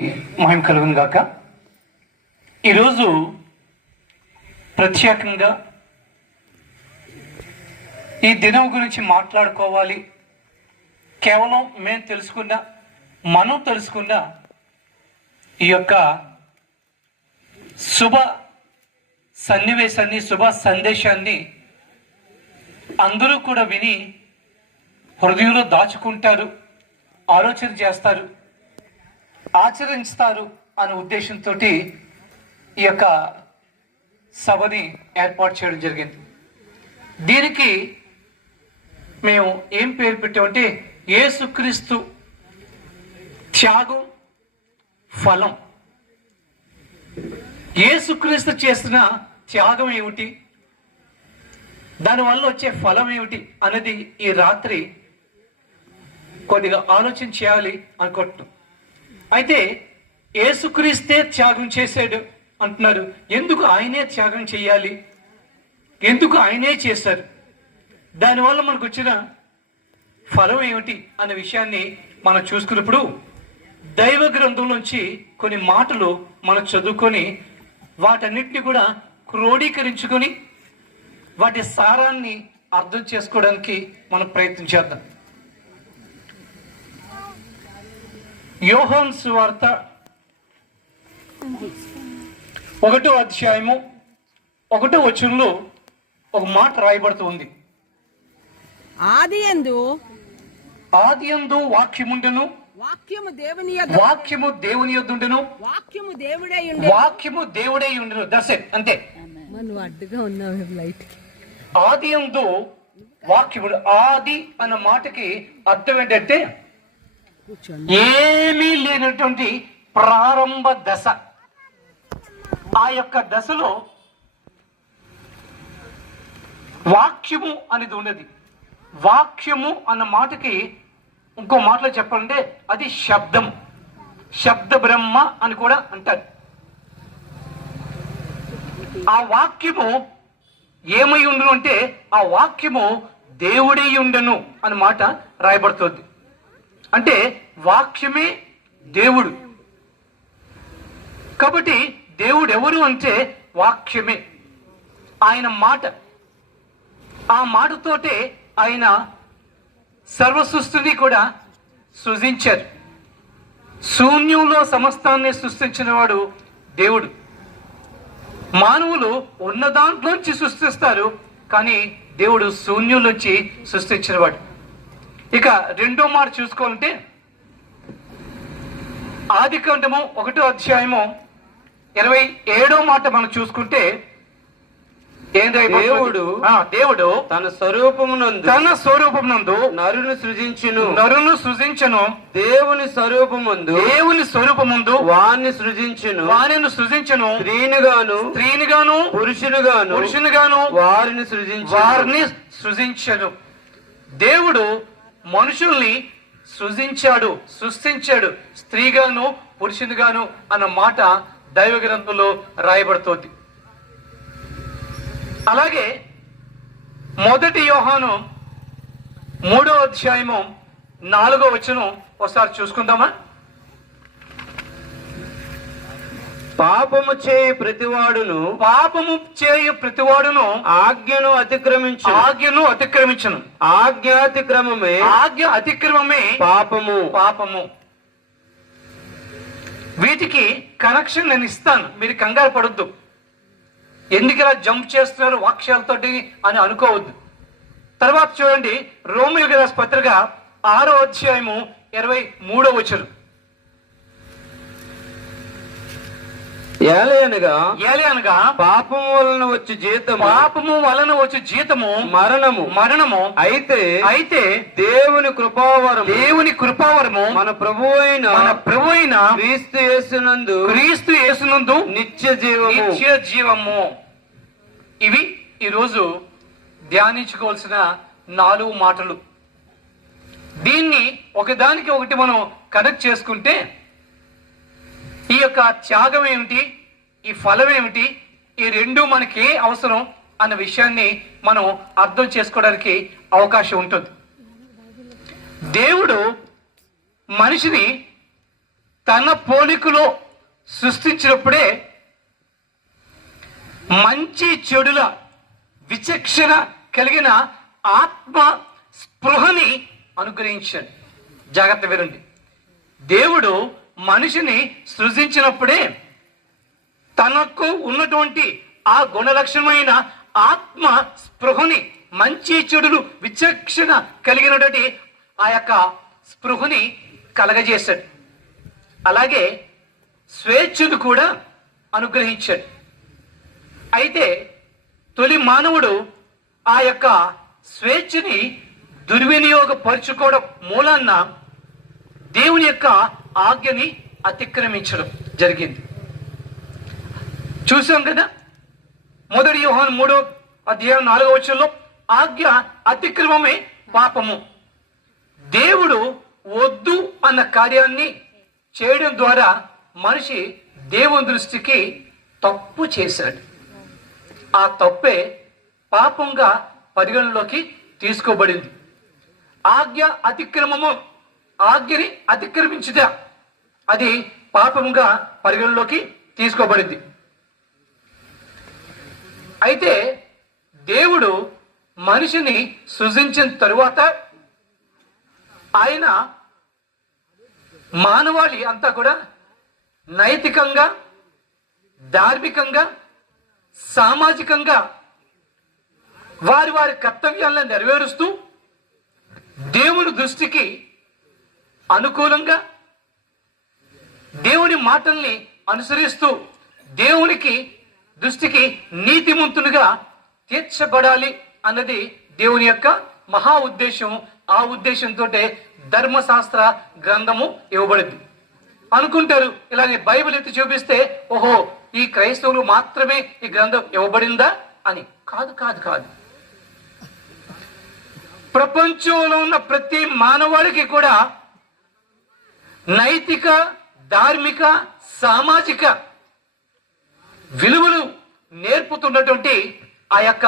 మహిమ కలుగును గాక. ఈరోజు ప్రత్యేకంగా ఈ దినం గురించి మాట్లాడుకోవాలి. కేవలం మనం తెలుసుకున్న ఈ యొక్క శుభ సన్నివేశాన్ని, శుభ సందేశాన్ని అందరూ కూడా విని హృదయంలో దాచుకుంటారు, ఆలోచన చేస్తారు, ఆచరిస్తారు అనే ఉద్దేశంతో ఈ యొక్క సభని ఏర్పాటు చేయడం జరిగింది. దీనికి మేము ఏం పేరు పెట్టామంటే యేసుక్రీస్తు త్యాగం ఫలం. యేసుక్రీస్తు చేసిన త్యాగం ఏమిటి, దానివల్ల వచ్చే ఫలం ఏమిటి అనేది ఈ రాత్రి కొద్దిగా ఆలోచన చేయాలి అనుకుంటున్నాం. అయితే యేసుక్రీస్తే త్యాగం చేశాడు అంటున్నారు. ఎందుకు ఆయనే త్యాగం చేయాలి, ఎందుకు ఆయనే చేశారు, దానివల్ల మనకు వచ్చిన ఫలం ఏమిటి అనే విషయాన్ని మనం చూసుకున్నప్పుడు దైవ గ్రంథంలోంచి కొన్ని మాటలు మనం చదువుకొని వాటన్నిటిని కూడా క్రోడీకరించుకొని వాటి సారాన్ని అర్థం చేసుకోవడానికి మనం ప్రయత్నం చేద్దాం. యోహాను సువార్త 1వ అధ్యాయము 1వ వచనంలో ఒక మాట రాయబడుతూ ఉంది. ఆదియందు వాక్యముండెను, వాక్యము దేవుని యొద్దుండెను, వాక్యము దేవుడై ఉండెను. దట్స్ ఇట్, అంతే. నువ్వు అడ్డుగా ఉన్నావు లైట్. ఆదియందు వాక్యముడు. ఆది అన్న మాటకి అర్థం ఏంటంటే ఏమీ లేనటువంటి ప్రారంభ దశ. ఆ యొక్క దశలో వాక్యము అనేది ఉన్నది. వాక్యము అన్న మాటకి ఇంకో మాటలో చెప్పాలంటే అది శబ్దం, శబ్ద బ్రహ్మ అని కూడా అంటారు. ఆ వాక్యము ఏమై ఉండును అంటే ఆ వాక్యము దేవుడై ఉండను అన్న మాట రాయబడుతుంది. అంటే వాక్యమే దేవుడు. కాబట్టి దేవుడు ఎవరు అంటే వాక్యమే, ఆయన మాట. ఆ మాటతోటే ఆయన సర్వ సృష్టిని కూడా సృజించారు. శూన్యంలో సమస్తాన్ని సృష్టించిన వాడు దేవుడు. మానవులు ఉన్న దాంట్లోంచి సృష్టిస్తారు, కానీ దేవుడు శూన్యంలోంచి సృష్టించినవాడు. ఇక రెండో మాట చూసుకోవాలంటే ఆదికాండము 1వ అధ్యాయము 27వ మాట మనం చూసుకుంటే దేవుడు తన స్వరూపమునందు నరుని సృజించును, దేవుని స్వరూపముందు వారిని సృజించును, స్త్రీనిగాను పురుషునిగాను వారిని సృజించను. దేవుడు మనుషుల్ని సృష్టించాడు, స్త్రీగాను పురుషునిగాను అన్న మాట దైవ గ్రంథంలో రాయబడుతోంది. అలాగే 1 యోహాను 3వ అధ్యాయము 4వ వచనం ఒకసారి చూసుకుందామా. పాపము చేయు ప్రతివాడును ఆజ్ఞను అతిక్రమించును. ఆజ్ఞ అతిక్రమమే పాపము. వీటికి కనెక్షన్ నేను ఇస్తాను, మీరు కంగారు పడొద్దు. ఎందుకు ఇలా జంప్ చేస్తున్నారు వాక్యాలతోటి అని అనుకోవద్దు. తర్వాత చూడండి, రోమీయులకు రాసిన పత్రిక 6వ అధ్యాయము 23వ వచనం. ఏలయనగా పాపము వలన వచ్చి జీతము మరణము. అయితే దేవుని కృపావరము మన ప్రభువైన క్రీస్తు యేసునందు నిత్య జీవము. ఇవి ఈరోజు ధ్యానించుకోవాల్సిన 4 మాటలు. దీన్ని ఒకదానికి ఒకటి మనం కనెక్ట్ చేసుకుంటే ఈ యొక్క త్యాగం ఏమిటి, ఈ ఫలం ఏమిటి, ఈ రెండు మనకి అవసరం అన్న విషయాన్ని మనం అర్థం చేసుకోవడానికి అవకాశం ఉంటుంది. దేవుడు మనిషిని తన పోలికలో సృష్టించినప్పుడే మంచి చెడుల విచక్షణ కలిగిన ఆత్మ స్పృహని అనుగ్రహించాడు. జాగ్రత్త వినండి. దేవుడు మనిషిని సృజించినప్పుడే తనకు ఉన్నటువంటి ఆ గుణలక్షణమైన ఆత్మ స్పృహని, మంచి చెడులు విచక్షణ కలిగినటువంటి ఆ యొక్క స్పృహని కలగజేశాడు. అలాగే స్వేచ్ఛను కూడా అనుగ్రహించాడు. అయితే తొలి మానవుడు ఆ యొక్క స్వేచ్ఛని దుర్వినియోగపరుచుకోవడం మూలాన్న దేవుని యొక్క ఆజ్ఞని అతిక్రమించడం జరిగింది. చూసాం కదా, 1 యోహాను 3:4 ఆజ్ఞ అతిక్రమమే పాపము. దేవుడు వద్దు అన్న కార్యాన్ని చేయడం ద్వారా మనిషి దేవుని దృష్టికి తప్పు చేశాడు. ఆ తప్పే పాపంగా పరిగణలోకి తీసుకోబడింది. ఆజ్ఞని అతిక్రమించుట అది పాపంగా పరిగణలోకి తీసుకోబడింది. అయితే దేవుడు మనిషిని సృజించిన తరువాత ఆయన మానవాళి అంతా కూడా నైతికంగా, ధార్మికంగా, సామాజికంగా వారి వారి కర్తవ్యాలను నెరవేరుస్తూ దేవుని దృష్టికి అనుకూలంగా దేవుని మాటల్ని అనుసరిస్తూ దేవునికి దృష్టికి నీతిమంతునిగా తీర్చబడాలి అన్నది దేవుని యొక్క మహా ఉద్దేశం. ఆ ఉద్దేశంతో ధర్మశాస్త్ర గ్రంథము ఇవ్వబడింది. అనుకుంటారు ఇలాగే బైబిల్ ఎత్తి చూపిస్తే ఓహో ఈ క్రైస్తవులు మాత్రమే ఈ గ్రంథం ఇవ్వబడిందా అని. కాదు కాదు కాదు. ప్రపంచంలో ఉన్న ప్రతి మానవాళికి కూడా నైతిక, ధార్మిక, సామాజిక విలువలు నేర్పుతున్నటువంటి ఆ యొక్క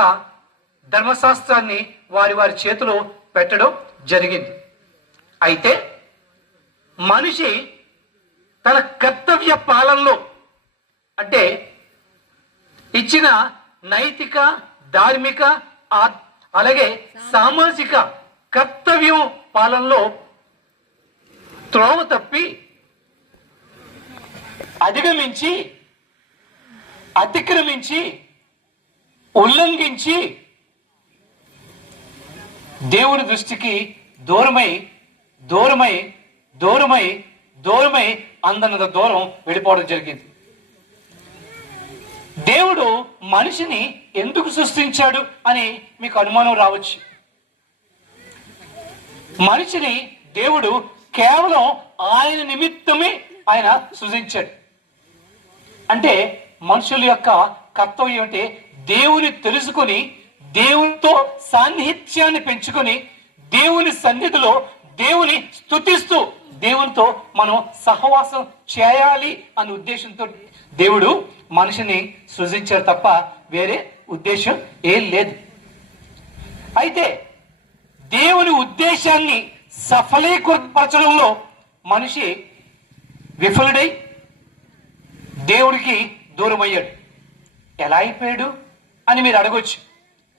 ధర్మశాస్త్రాన్ని వారి వారి చేతిలో పెట్టడం జరిగింది. అయితే మనిషి తన కర్తవ్య పాలనలో, అంటే ఇచ్చిన నైతిక, ధార్మిక, అలాగే సామాజిక కర్తవ్యం పాలనలో త్రోవ తప్పి అధిగమించి, అతిక్రమించి, ఉల్లంఘించి దేవుని దృష్టికి దూరమై దూరమై దూరమై దూరమై అందనంత దూరం వెళ్ళిపోవడం జరిగింది. దేవుడు మనిషిని ఎందుకు సృష్టించాడు అని మీకు అనుమానం రావచ్చు. మనిషిని దేవుడు కేవలం ఆయన నిమిత్తమే ఆయన సృజించాడు. అంటే మనుషుల యొక్క కర్తవ్యం అంటే దేవుని తెలుసుకొని, దేవునితో సాన్నిహిత్యాన్ని పెంచుకొని, దేవుని సన్నిధిలో దేవుని స్తుతిస్తూ దేవునితో మనం సహవాసం చేయాలి అనే ఉద్దేశంతో దేవుడు మనిషిని సృజించారు తప్ప వేరే ఉద్దేశం ఏం లేదు. అయితే దేవుని ఉద్దేశాన్ని సఫలీకృతపరచడంలో మనిషి విఫలుడై దేవుడికి దూరం అయ్యాడు. ఎలా అయిపోయాడు అని మీరు అడగొచ్చు.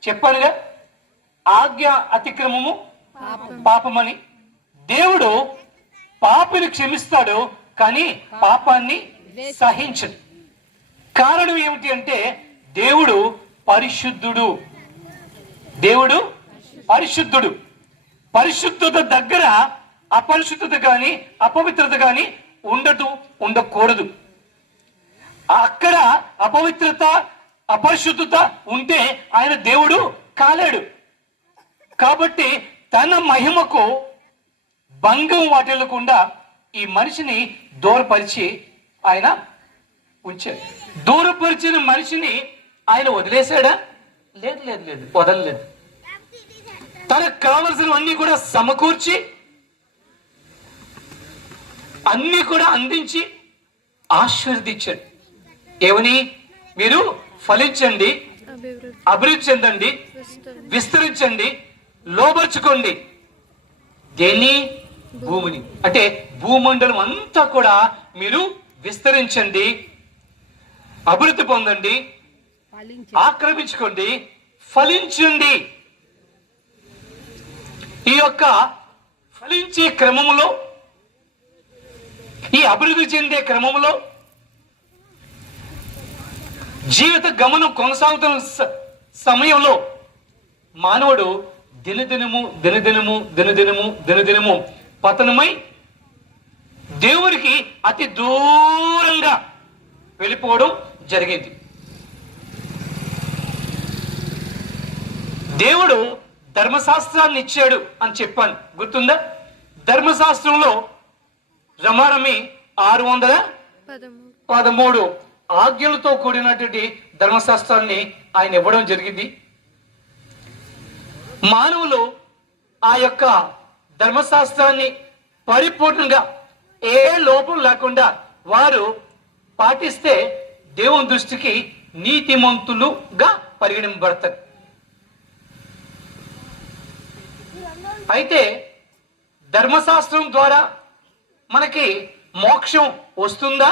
చెప్పానుగా, ఆజ్ఞ అతిక్రమము పాపమని. దేవుడు పాపిని క్షమిస్తాడు కానీ పాపాన్ని సహించడు. కారణం ఏమిటి అంటే దేవుడు పరిశుద్ధుడు. దేవుడు పరిశుద్ధుడు. పరిశుద్ధత దగ్గర అపరిశుద్ధత కానీ అపవిత్రత కానీ ఉండకూడదు. అక్కడ అపవిత్రత, అపరిశుద్ధత ఉంటే ఆయన దేవుడు కాలేడు. కాబట్టి తన మహిమకు భంగం వాటిల్లకుండా ఈ మనిషిని దూరపరిచి ఆయన ఉంచాడు. దూరపరిచిన మనిషిని ఆయన వదిలేశాడా? లేదు లేదు లేదు, వదలలేదు. తనకు కావలసినవన్నీ కూడా సమకూర్చి, అన్ని కూడా అందించి ఆశీర్వదించాడు. ఏమని? మీరు ఫలించండి, అభివృద్ధి చెందండి, విస్తరించండి, లోబర్చుకోండి. దేన్ని? భూమిని. అంటే భూమండలం అంతా కూడా మీరు విస్తరించండి, అభివృద్ధి పొందండి, ఆక్రమించుకోండి, ఫలించండి. ఈ యొక్క ఫలించే క్రమములో, ఈ అభివృద్ధి చెందే క్రమములో జీవిత గమనం కొనసాగుతున్న సమయంలో మానవుడు దినదినము పతనమై దేవునికి అతి దూరంగా వెళ్ళిపోవడం జరిగింది. దేవుడు ధర్మశాస్త్రాన్ని ఇచ్చాడు అని చెప్పాను, గుర్తుందా? ధర్మశాస్త్రంలో రమారమి 613 ఆజ్ఞలతో కూడినటువంటి ధర్మశాస్త్రాన్ని ఆయన ఇవ్వడం జరిగింది. మానవులు ఆ యొక్క ధర్మశాస్త్రాన్ని పరిపూర్ణంగా ఏ లోపం లేకుండా వారు పాటిస్తే దేవుని దృష్టికి నీతిమంతులుగా పరిగణింపబడతారు. అయితే ధర్మశాస్త్రం ద్వారా మనకి మోక్షం వస్తుందా?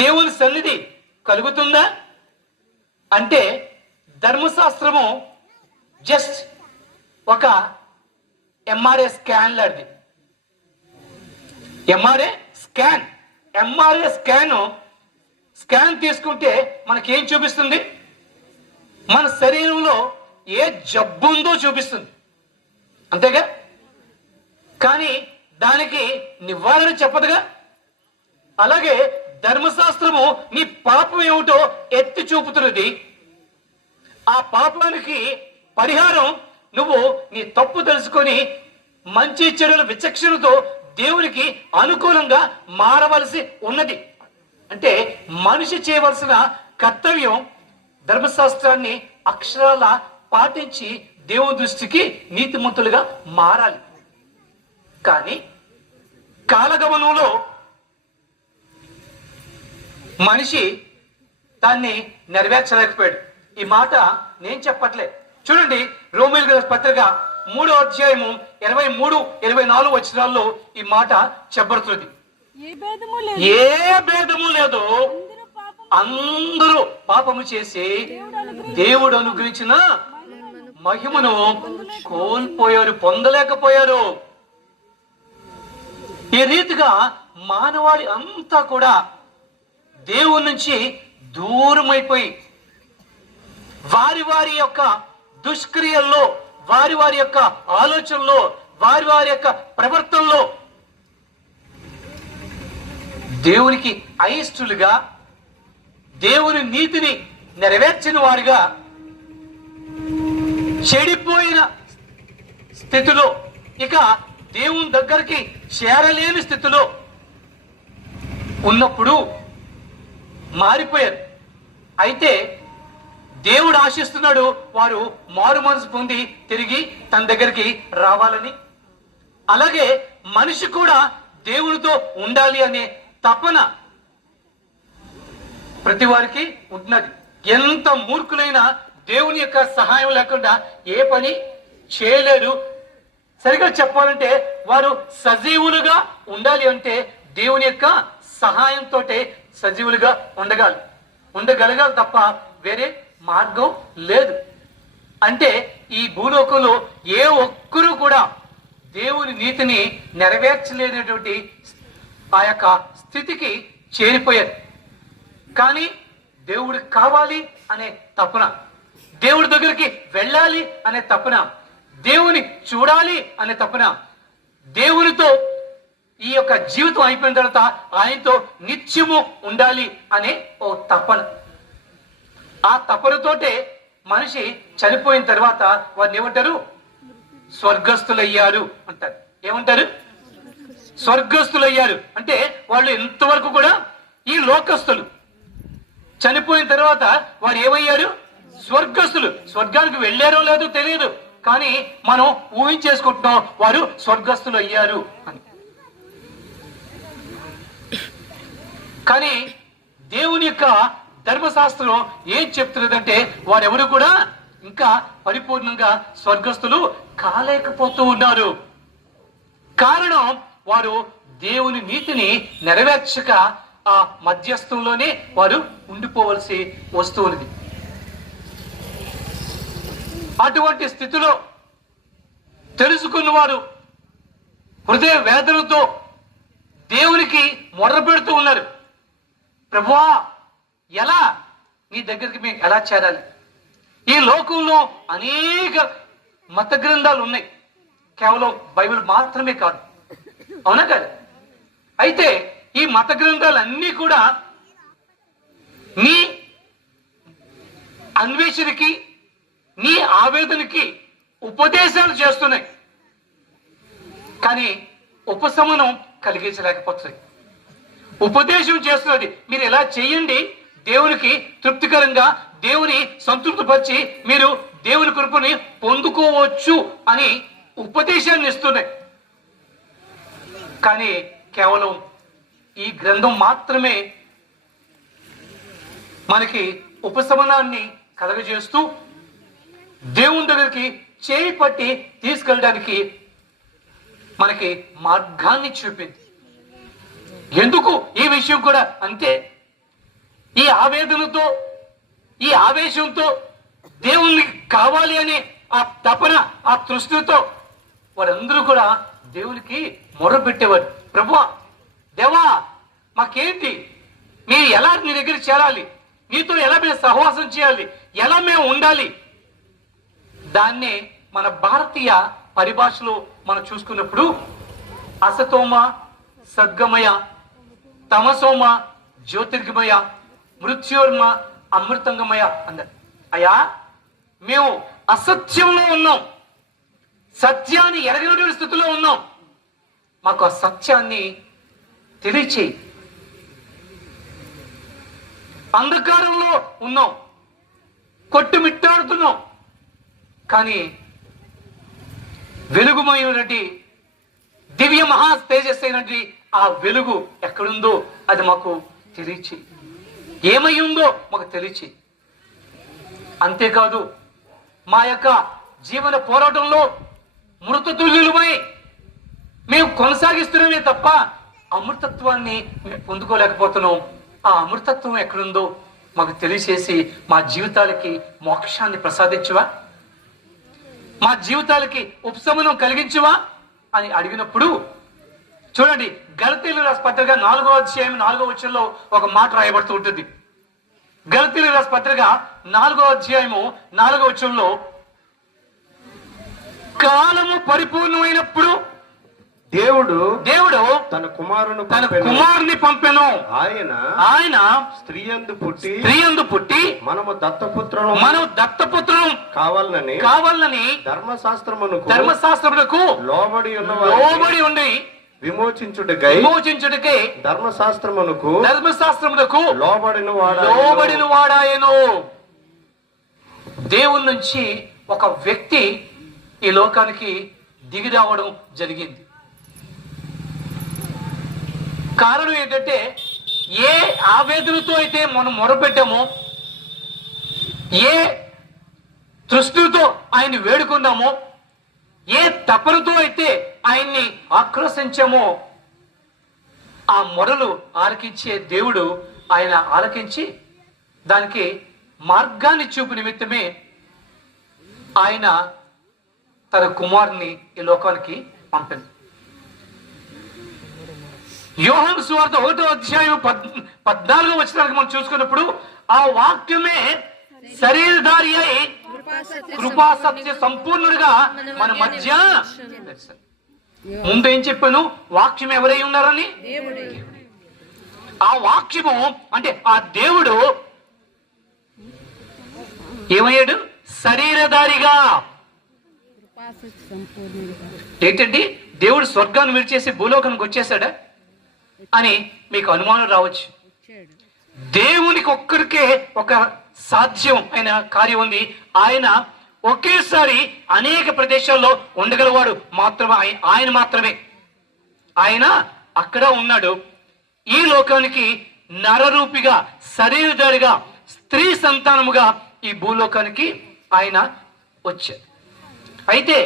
దేవుని సన్నిధి కలుగుతుందా అంటే ధర్మశాస్త్రము జస్ట్ ఒక ఎంఆర్ఏ స్కాన్ లాంటిది. ఎంఆర్ఏ స్కాన్ తీసుకుంటే మనకేం చూపిస్తుంది? మన శరీరంలో ఏ జబ్బు ఉందో చూపిస్తుంది, అంతేగా? కానీ దానికి నివారణ చెప్పదుగా. అలాగే ధర్మశాస్త్రము నీ పాపం ఏమిటో ఎత్తి చూపుతున్నది. ఆ పాపానికి పరిహారం నువ్వు నీ తప్పు తెలుసుకొని మంచి చెడుల విచక్షణతో దేవునికి అనుకూలంగా మారవలసి ఉన్నది. అంటే మనిషి చేయవలసిన కర్తవ్యం ధర్మశాస్త్రాన్ని అక్షరాల పాటించి దేవుని దృష్టికి నీతిమంతులుగా మారాలి. కానీ కాలగమనంలో మనిషి దాన్ని నెరవేర్చలేకపోయాడు. ఈ మాట నేను చెప్పట్లే. చూడండి, రోమీయులకు రాసిన పత్రిక 3వ అధ్యాయము 23-24 వచనాల్లో ఈ మాట చెప్పబడుతుంది. ఏ భేదము లేదు, అందరూ పాపము చేసి దేవుడు అనుగ్రహించిన మహిమను కోల్పోయారు, పొందలేకపోయారు. ఈ రీతిగా మానవాళి అంతా కూడా దేవుని నుంచి దూరం అయిపోయి వారి వారి యొక్క దుష్క్రియల్లో, వారి వారి యొక్క ఆలోచనలో, వారి వారి యొక్క ప్రవర్తనలో దేవునికి అయిష్టులుగా, దేవుని నీతిని నెరవేర్చిన వారిగా చెడిపోయిన స్థితిలో, ఇక దేవుని దగ్గరికి చేరలేని స్థితిలో ఉన్నప్పుడు మారిపోయారు. అయితే దేవుడు ఆశిస్తున్నాడు వారు మారు మనసు పొంది తిరిగి తన దగ్గరికి రావాలని. అలాగే మనిషి కూడా దేవునితో ఉండాలి అనే తపన ప్రతి వారికి ఉన్నది. ఎంత మూర్ఖులైనా దేవుని యొక్క సహాయం లేకుండా ఏ పని చేయలేరు. సరిగా చెప్పాలంటే వారు సజీవులుగా ఉండాలి అంటే దేవుని యొక్క సహాయంతో సజీవులుగా ఉండగలగాలి తప్ప వేరే మార్గం లేదు. అంటే ఈ భూలోకంలో ఏ ఒక్కరూ కూడా దేవుని నీతిని నెరవేర్చలేనటువంటి ఆ యొక్క స్థితికి చేరిపోయారు. కానీ దేవుడికి కావాలి అనే తపన, దేవుడి దగ్గరికి వెళ్ళాలి అనే తపన, దేవుని చూడాలి అనే తపన, దేవునితో ఈ యొక్క జీవితం అయిపోయిన తర్వాత ఆయనతో నిత్యము ఉండాలి అనే ఓ తపన. ఆ తపనతోటే మనిషి చనిపోయిన తర్వాత వారిని ఏమంటారు? స్వర్గస్థులయ్యారు అంటారు. ఏమంటారు? స్వర్గస్థులయ్యారు. అంటే వాళ్ళు ఎంతవరకు కూడా ఈ లోకస్తులు. చనిపోయిన తర్వాత వారు ఏమయ్యారు? స్వర్గస్థులు. స్వర్గానికి వెళ్ళారో లేదో తెలియదు, కానీ మనం ఊహించేసుకుంటున్నాం వారు స్వర్గస్థులు అయ్యారు అని. కానీ దేవుని యొక్క ధర్మశాస్త్రం ఏం చెప్తున్నదంటే వారెవరు కూడా ఇంకా పరిపూర్ణంగా స్వర్గస్థులు కాలేకపోతూ ఉన్నారు. కారణం వారు దేవుని నీతిని నెరవేర్చక ఆ మధ్యస్థంలోనే వారు ఉండిపోవలసి వస్తున్నది. అటువంటి స్థితిలో తెలుసుకున్నవారు హృదయ వేదనతో దేవునికి మొర్ర పెడుతూ ఉన్నారు. ప్రభువా, ఎలా నీ దగ్గరికి మేము ఎలా చేరాలి? ఈ లోకంలో అనేక మత గ్రంథాలు ఉన్నాయి, కేవలం బైబిల్ మాత్రమే కాదు, అవునా కాదు? అయితే ఈ మత గ్రంథాలన్నీ కూడా నీ అన్వేషణకి, నీ ఆవేదనకి ఉపదేశాలు చేస్తున్నాయి, కానీ ఉపశమనం కలిగించలేకపోతుంది. ఉపదేశం చేస్తున్నది, మీరు ఎలా చేయండి, దేవునికి తృప్తికరంగా దేవుని సంతృప్తిపరిచి మీరు దేవుని కృపని పొందుకోవచ్చు అని ఉపదేశాన్ని ఇస్తున్నాయి. కానీ కేవలం ఈ గ్రంథం మాత్రమే మనకి ఉపశమనాన్ని కలగజేస్తూ దేవుని దగ్గరికి చేయి పట్టి తీసుకెళ్ళడానికి మనకి మార్గాన్ని చూపింది. ఎందుకు ఈ విషయం కూడా అంతే. ఈ ఆవేదనతో, ఈ ఆవేశంతో దేవుణ్ణి కావాలి అనే ఆ తపన, ఆ తృష్ణతో వారందరూ కూడా దేవునికి మొర్ర పెట్టేవారు. ప్రభువా, దేవా, మాకేంటి, మీరు ఎలా నీ దగ్గర చేరాలి, నీతో ఎలా మేము సహవాసం చేయాలి, ఎలా మేము ఉండాలి? దాన్నే మన భారతీయ పరిభాషలో మనం చూసుకున్నప్పుడు అసతోమ సద్గమయ, తమసోమ జ్యోతిర్గమయ, మృత్యోర్మ అమృతంగమయ అన్నారు. అయ్యా, మేము అసత్యంలో ఉన్నాం, సత్యాన్ని ఎరగనటువంటి స్థితిలో ఉన్నాం, మాకు ఆ సత్యాన్ని తెలియచేయి. అంధకారంలో ఉన్నాం, కొట్టుమిట్టాడుతున్నాం, కానీ వెలుగుమైనటువంటి దివ్య మహా తేజస్సు అయినటువంటి ఆ వెలుగు ఎక్కడుందో అది మాకు తెలియచి, ఏమై ఉందో మాకు తెలియచి. అంతేకాదు, మా యొక్క జీవన పోరాటంలో మృతతుల్యులమై మేము కొనసాగిస్తున్నామే తప్ప అమృతత్వాన్ని మేము పొందుకోలేకపోతున్నాం. ఆ అమృతత్వం ఎక్కడుందో మాకు తెలియచేసి మా జీవితాలకి మోక్షాన్ని ప్రసాదించువా, మా జీవితాలకి ఉపశమనం కలిగించువా అని అడిగినప్పుడు చూడండి, గలతీయులకు రాసిన పత్రిక 4వ అధ్యాయం 4వ వచనంలో ఒక మాట రాయబడుతూ ఉంటుంది. గలతీయులకు రాసిన పత్రిక 4వ అధ్యాయము 4వ వచనంలో, కాలము పరిపూర్ణమైనప్పుడు దేవుడు తన కుమారుని పంపెను. ఆయన స్త్రీయందు పుట్టి మనము దత్తపుత్రులం కావాలని ధర్మశాస్త్రమునకు లోబడి ఉండి విమోచించుటకై ధర్మశాస్త్రమునకు లోబడిన వాడాయను. దేవుని నుంచి ఒక వ్యక్తి ఈ లోకానికి దిగి రావడం జరిగింది. కారణం ఏంటంటే, ఏ ఆవేదనతో అయితే మనం మొరపెట్టామో, ఏ తృష్టితో ఆయన్ని వేడుకున్నామో, ఏ తపనతో అయితే ఆయన్ని ఆక్రోశించామో, ఆ మొరలు ఆలకించే దేవుడు ఆయన ఆలకించి దానికి మార్గాన్ని చూపు నిమిత్తమే ఆయన తన కుమారుని ఈ లోకానికి పంపింది. యోహాను సువార్త 1వ అధ్యాయం 14వ వచనానికి మనం చూసుకున్నప్పుడు, ఆ వాక్యమే శరీరధారి అయి కృపా సత్య సంపూర్ణుడిగా మన మధ్య. ముందు ఏం చెప్పాను? వాక్యం ఎవరై ఉన్నారని. ఆ వాక్యము అంటే ఆ దేవుడు ఏమయ్యాడు? శరీరధారిగా. ఏంటండి, దేవుడు స్వర్గాన్ని విడిచేసి భూలోకానికి వచ్చేసాడా అని మీకు అనుమానం రావచ్చు. దేవునికి ఒక్కరికే ఒక సాధ్యం అయిన కార్యం ఉంది. ఆయన ఒకేసారి అనేక ప్రదేశాల్లో ఉండగలవాడు మాత్రమే, ఆయన మాత్రమే. ఆయన అక్కడ ఉన్నాడు. ఈ లోకానికి నరరూపిగా, శరీరధారిగా, స్త్రీ సంతానముగా ఈ భూలోకానికి ఆయన వచ్చాడు. అయితే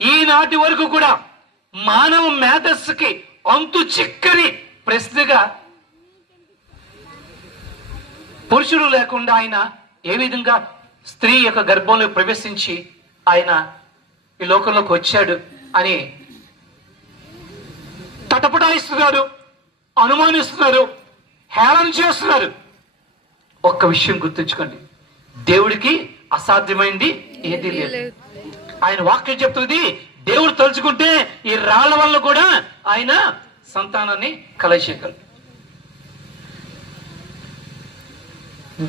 ఈనాటి వరకు కూడా మానవ మేధస్సుకి అంతు చిక్కని ప్రశ్నగా పురుషుడు లేకుండా ఆయన ఏ విధంగా స్త్రీ యొక్క గర్భంలో ప్రవేశించి ఆయన ఈ లోకంలోకి వచ్చాడు అని తటపటాయిస్తున్నారు, అనుమానిస్తున్నారు, హేళన చేస్తున్నారు. ఒక్క విషయం గుర్తుంచుకోండి, దేవుడికి అసాధ్యమైంది ఏదీ లేదు. ఆయన వాక్యం చెప్తున్నది, దేవుడు తలుచుకుంటే ఈ రాళ్ల వల్ల కూడా ఆయన సంతానాన్ని కలగజేయగలడు.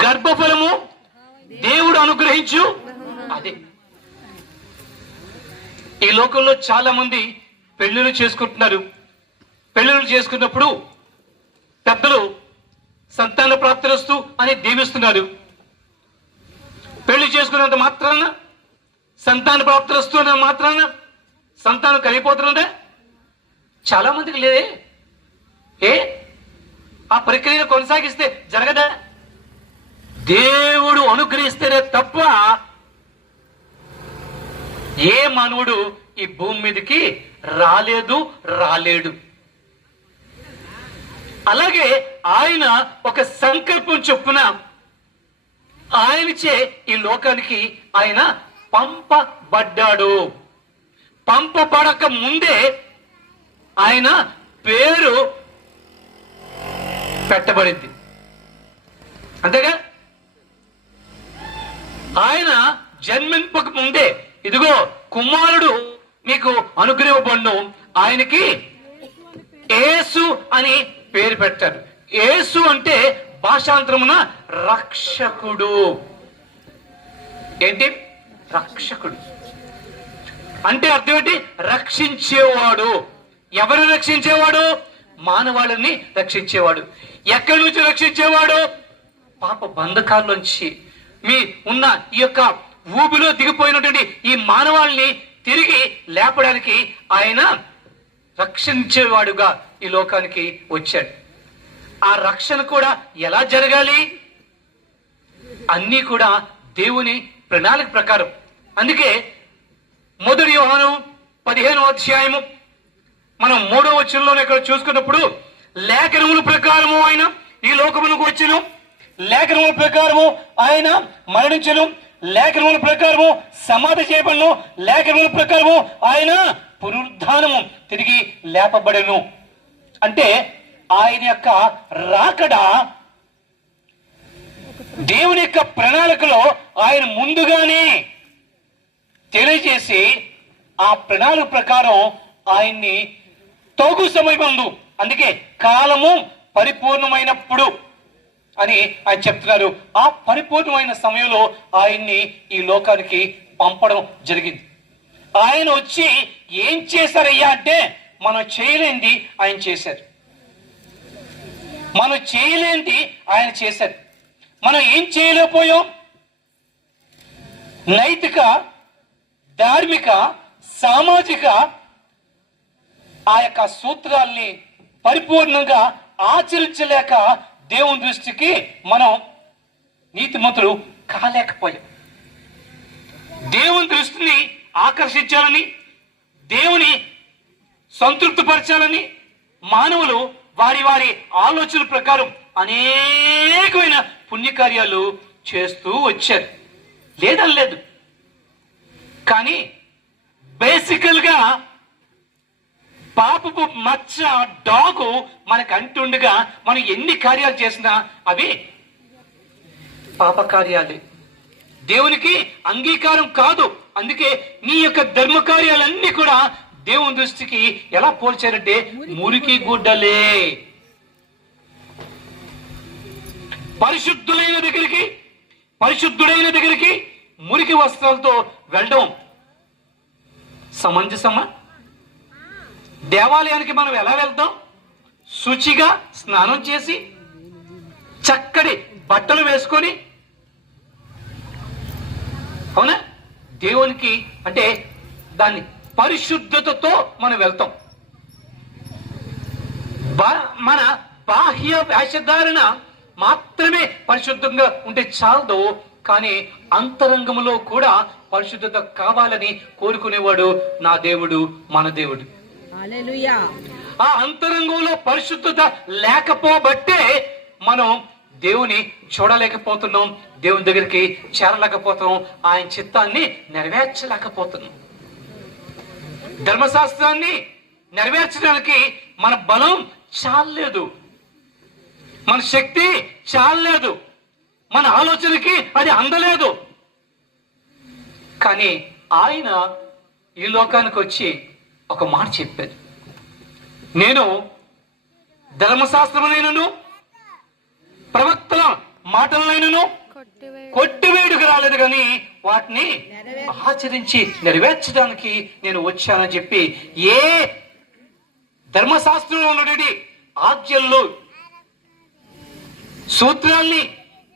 గర్భఫలము దేవుడు అనుగ్రహించు అదే. ఈ లోకంలో చాలా మంది పెళ్లిళ్ళు చేసుకుంటున్నారు. పెళ్లిళ్ళు చేసుకున్నప్పుడు పెద్దలు సంతాన ప్రాప్తిరస్తు అని దీవిస్తున్నారు. పెళ్లి చేసుకున్నంత మాత్రాన, సంతాన ప్రాప్తిరస్తు అన్న మాత్రాన సంతానం కలిగిపోతున్నదే? చాలా మందికి లేదే. ఆ ప్రక్రియను కొనసాగిస్తే జరగదా? దేవుడు అనుగ్రహిస్తేనే తప్ప ఏ మానవుడు ఈ భూమి మీదకి రాలేడు. అలాగే ఆయన ఒక సంకల్పం చొప్పున ఆయనచే ఈ లోకానికి ఆయన పంపబడ్డాడు. పంపబడక ముందే ఆయన పేరు పెట్టబడింది. అంతేగా? ఆయన జన్మింపక ముందే ఇదిగో కుమారుడు మీకు అనుగ్రహపడ్ను, ఆయనకి యేసు అని పేరు పెట్టారు. యేసు అంటే భాషాంతరమున రక్షకుడు. ఏంటి? రక్షకుడు అంటే అర్థం ఏంటి? రక్షించేవాడు. ఎవరు రక్షించేవాడు? మానవాళిని రక్షించేవాడు. ఎక్కడి నుంచి రక్షించేవాడు? పాప బంధకాల్లోంచి, మీ ఉన్న ఈ యొక్క ఊబిలో దిగిపోయినటువంటి ఈ మానవాళిని తిరిగి లేపడానికి ఆయన రక్షించేవాడుగా ఈ లోకానికి వచ్చాడు. ఆ రక్షణ కూడా ఎలా జరగాలి? అన్నీ కూడా దేవుని ప్రణాళిక ప్రకారం. అందుకే 1 యోహాను 15వ అధ్యాయము మనం 3వ వచనంలో ఇక్కడ చూసుకున్నప్పుడు, లేఖనముల ప్రకారము ఆయన ఈ లోకమునకు వచ్చెను, లేఖనముల ప్రకారము ఆయన మరణించెను, లేఖనముల ప్రకారము సమాధి చేయబడెను, లేఖనముల ప్రకారము ఆయన పునరుద్ధానము తిరిగి లేపబడెను. అంటే ఆయన యొక్క రాకడ దేవుని యొక్క ప్రణాళికలో ఆయన ముందుగానే తెలియజేసి ఆ ప్రణాళిక ప్రకారం ఆయన్ని తగు సమయమందు, అందుకే కాలము పరిపూర్ణమైనప్పుడు అని ఆయన చెప్తున్నారు, ఆ పరిపూర్ణమైన సమయంలో ఆయన్ని ఈ లోకానికి పంపడం జరిగింది. ఆయన వచ్చి ఏం చేశారయ్యా అంటే, మనం చేయలేంది ఆయన చేశారు. మనం చేయలేంది ఆయన చేశారు. మనం ఏం చేయలేకపోయాం? నైతిక, ధార్మిక, సామాజిక ఆ యొక్క సూత్రాల్ని పరిపూర్ణంగా ఆచరించలేక దేవుని దృష్టికి మనం నీతిమంతులు కాలేకపోయాం. దేవుని దృష్టిని ఆకర్షించాలని, దేవుని సంతృప్తిపరచాలని మానవులు వారి వారి ఆలోచనల ప్రకారం అనేకమైన పుణ్యకార్యాలు చేస్తూ వచ్చారు, లేదని లేదు. కానీ బేసికల్ గా పాపపు మచ్చ డాగు మనకు అంటుండగా మనం ఎన్ని కార్యాలు చేసినా అవి పాప కార్యాలే, దేవునికి అంగీకారం కాదు. అందుకే నీ యొక్క ధర్మ కార్యాలన్నీ కూడా దేవుని దృష్టికి ఎలా పోల్చారంటే మురికి గుడ్డలే. పరిశుద్ధుడైన దగ్గరికి మురికి వస్త్రాలతో వెళ్ళడం సమంజసమా? దేవాలయానికి మనం ఎలా వెళ్తాం? శుచిగా స్నానం చేసి చక్కటి బట్టలు వేసుకొని, అవునా? దేవునికి అంటే దాన్ని పరిశుద్ధతతో మనం వెళ్తాం. మన బాహ్య వేషధారణ మాత్రమే పరిశుద్ధంగా ఉంటే చాలదు, కానీ అంతరంగంలో కూడా పరిశుద్ధత కావాలని కోరుకునేవాడు నా దేవుడు, మన దేవుడు. హల్లెలూయా. ఆ అంతరంగంలో పరిశుద్ధత లేకపోబట్టే మనం దేవుని చూడలేకపోతున్నాం, దేవుని దగ్గరికి చేరలేకపోతున్నాం, ఆయన చిత్తాన్ని నెరవేర్చలేకపోతున్నాం. ధర్మశాస్త్రాన్ని నెరవేర్చడానికి మన బలం చాలలేదు, మన శక్తి చాలలేదు, మన ఆలోచనకి అది అందలేదు. కానీ ఆయన ఈ లోకానికి వచ్చి ఒక మాట చెప్పాడు, నేను ధర్మశాస్త్రమునైనను ప్రవక్తల మాటలనైనను కొట్టివేడుకు రాలేదు కానీ వాటిని ఆచరించి నెరవేర్చడానికి నేను వచ్చానని చెప్పి, ఏ ధర్మశాస్త్రంలో ఉన్నటువంటి ఆజ్ఞల్లో సూత్రాల్ని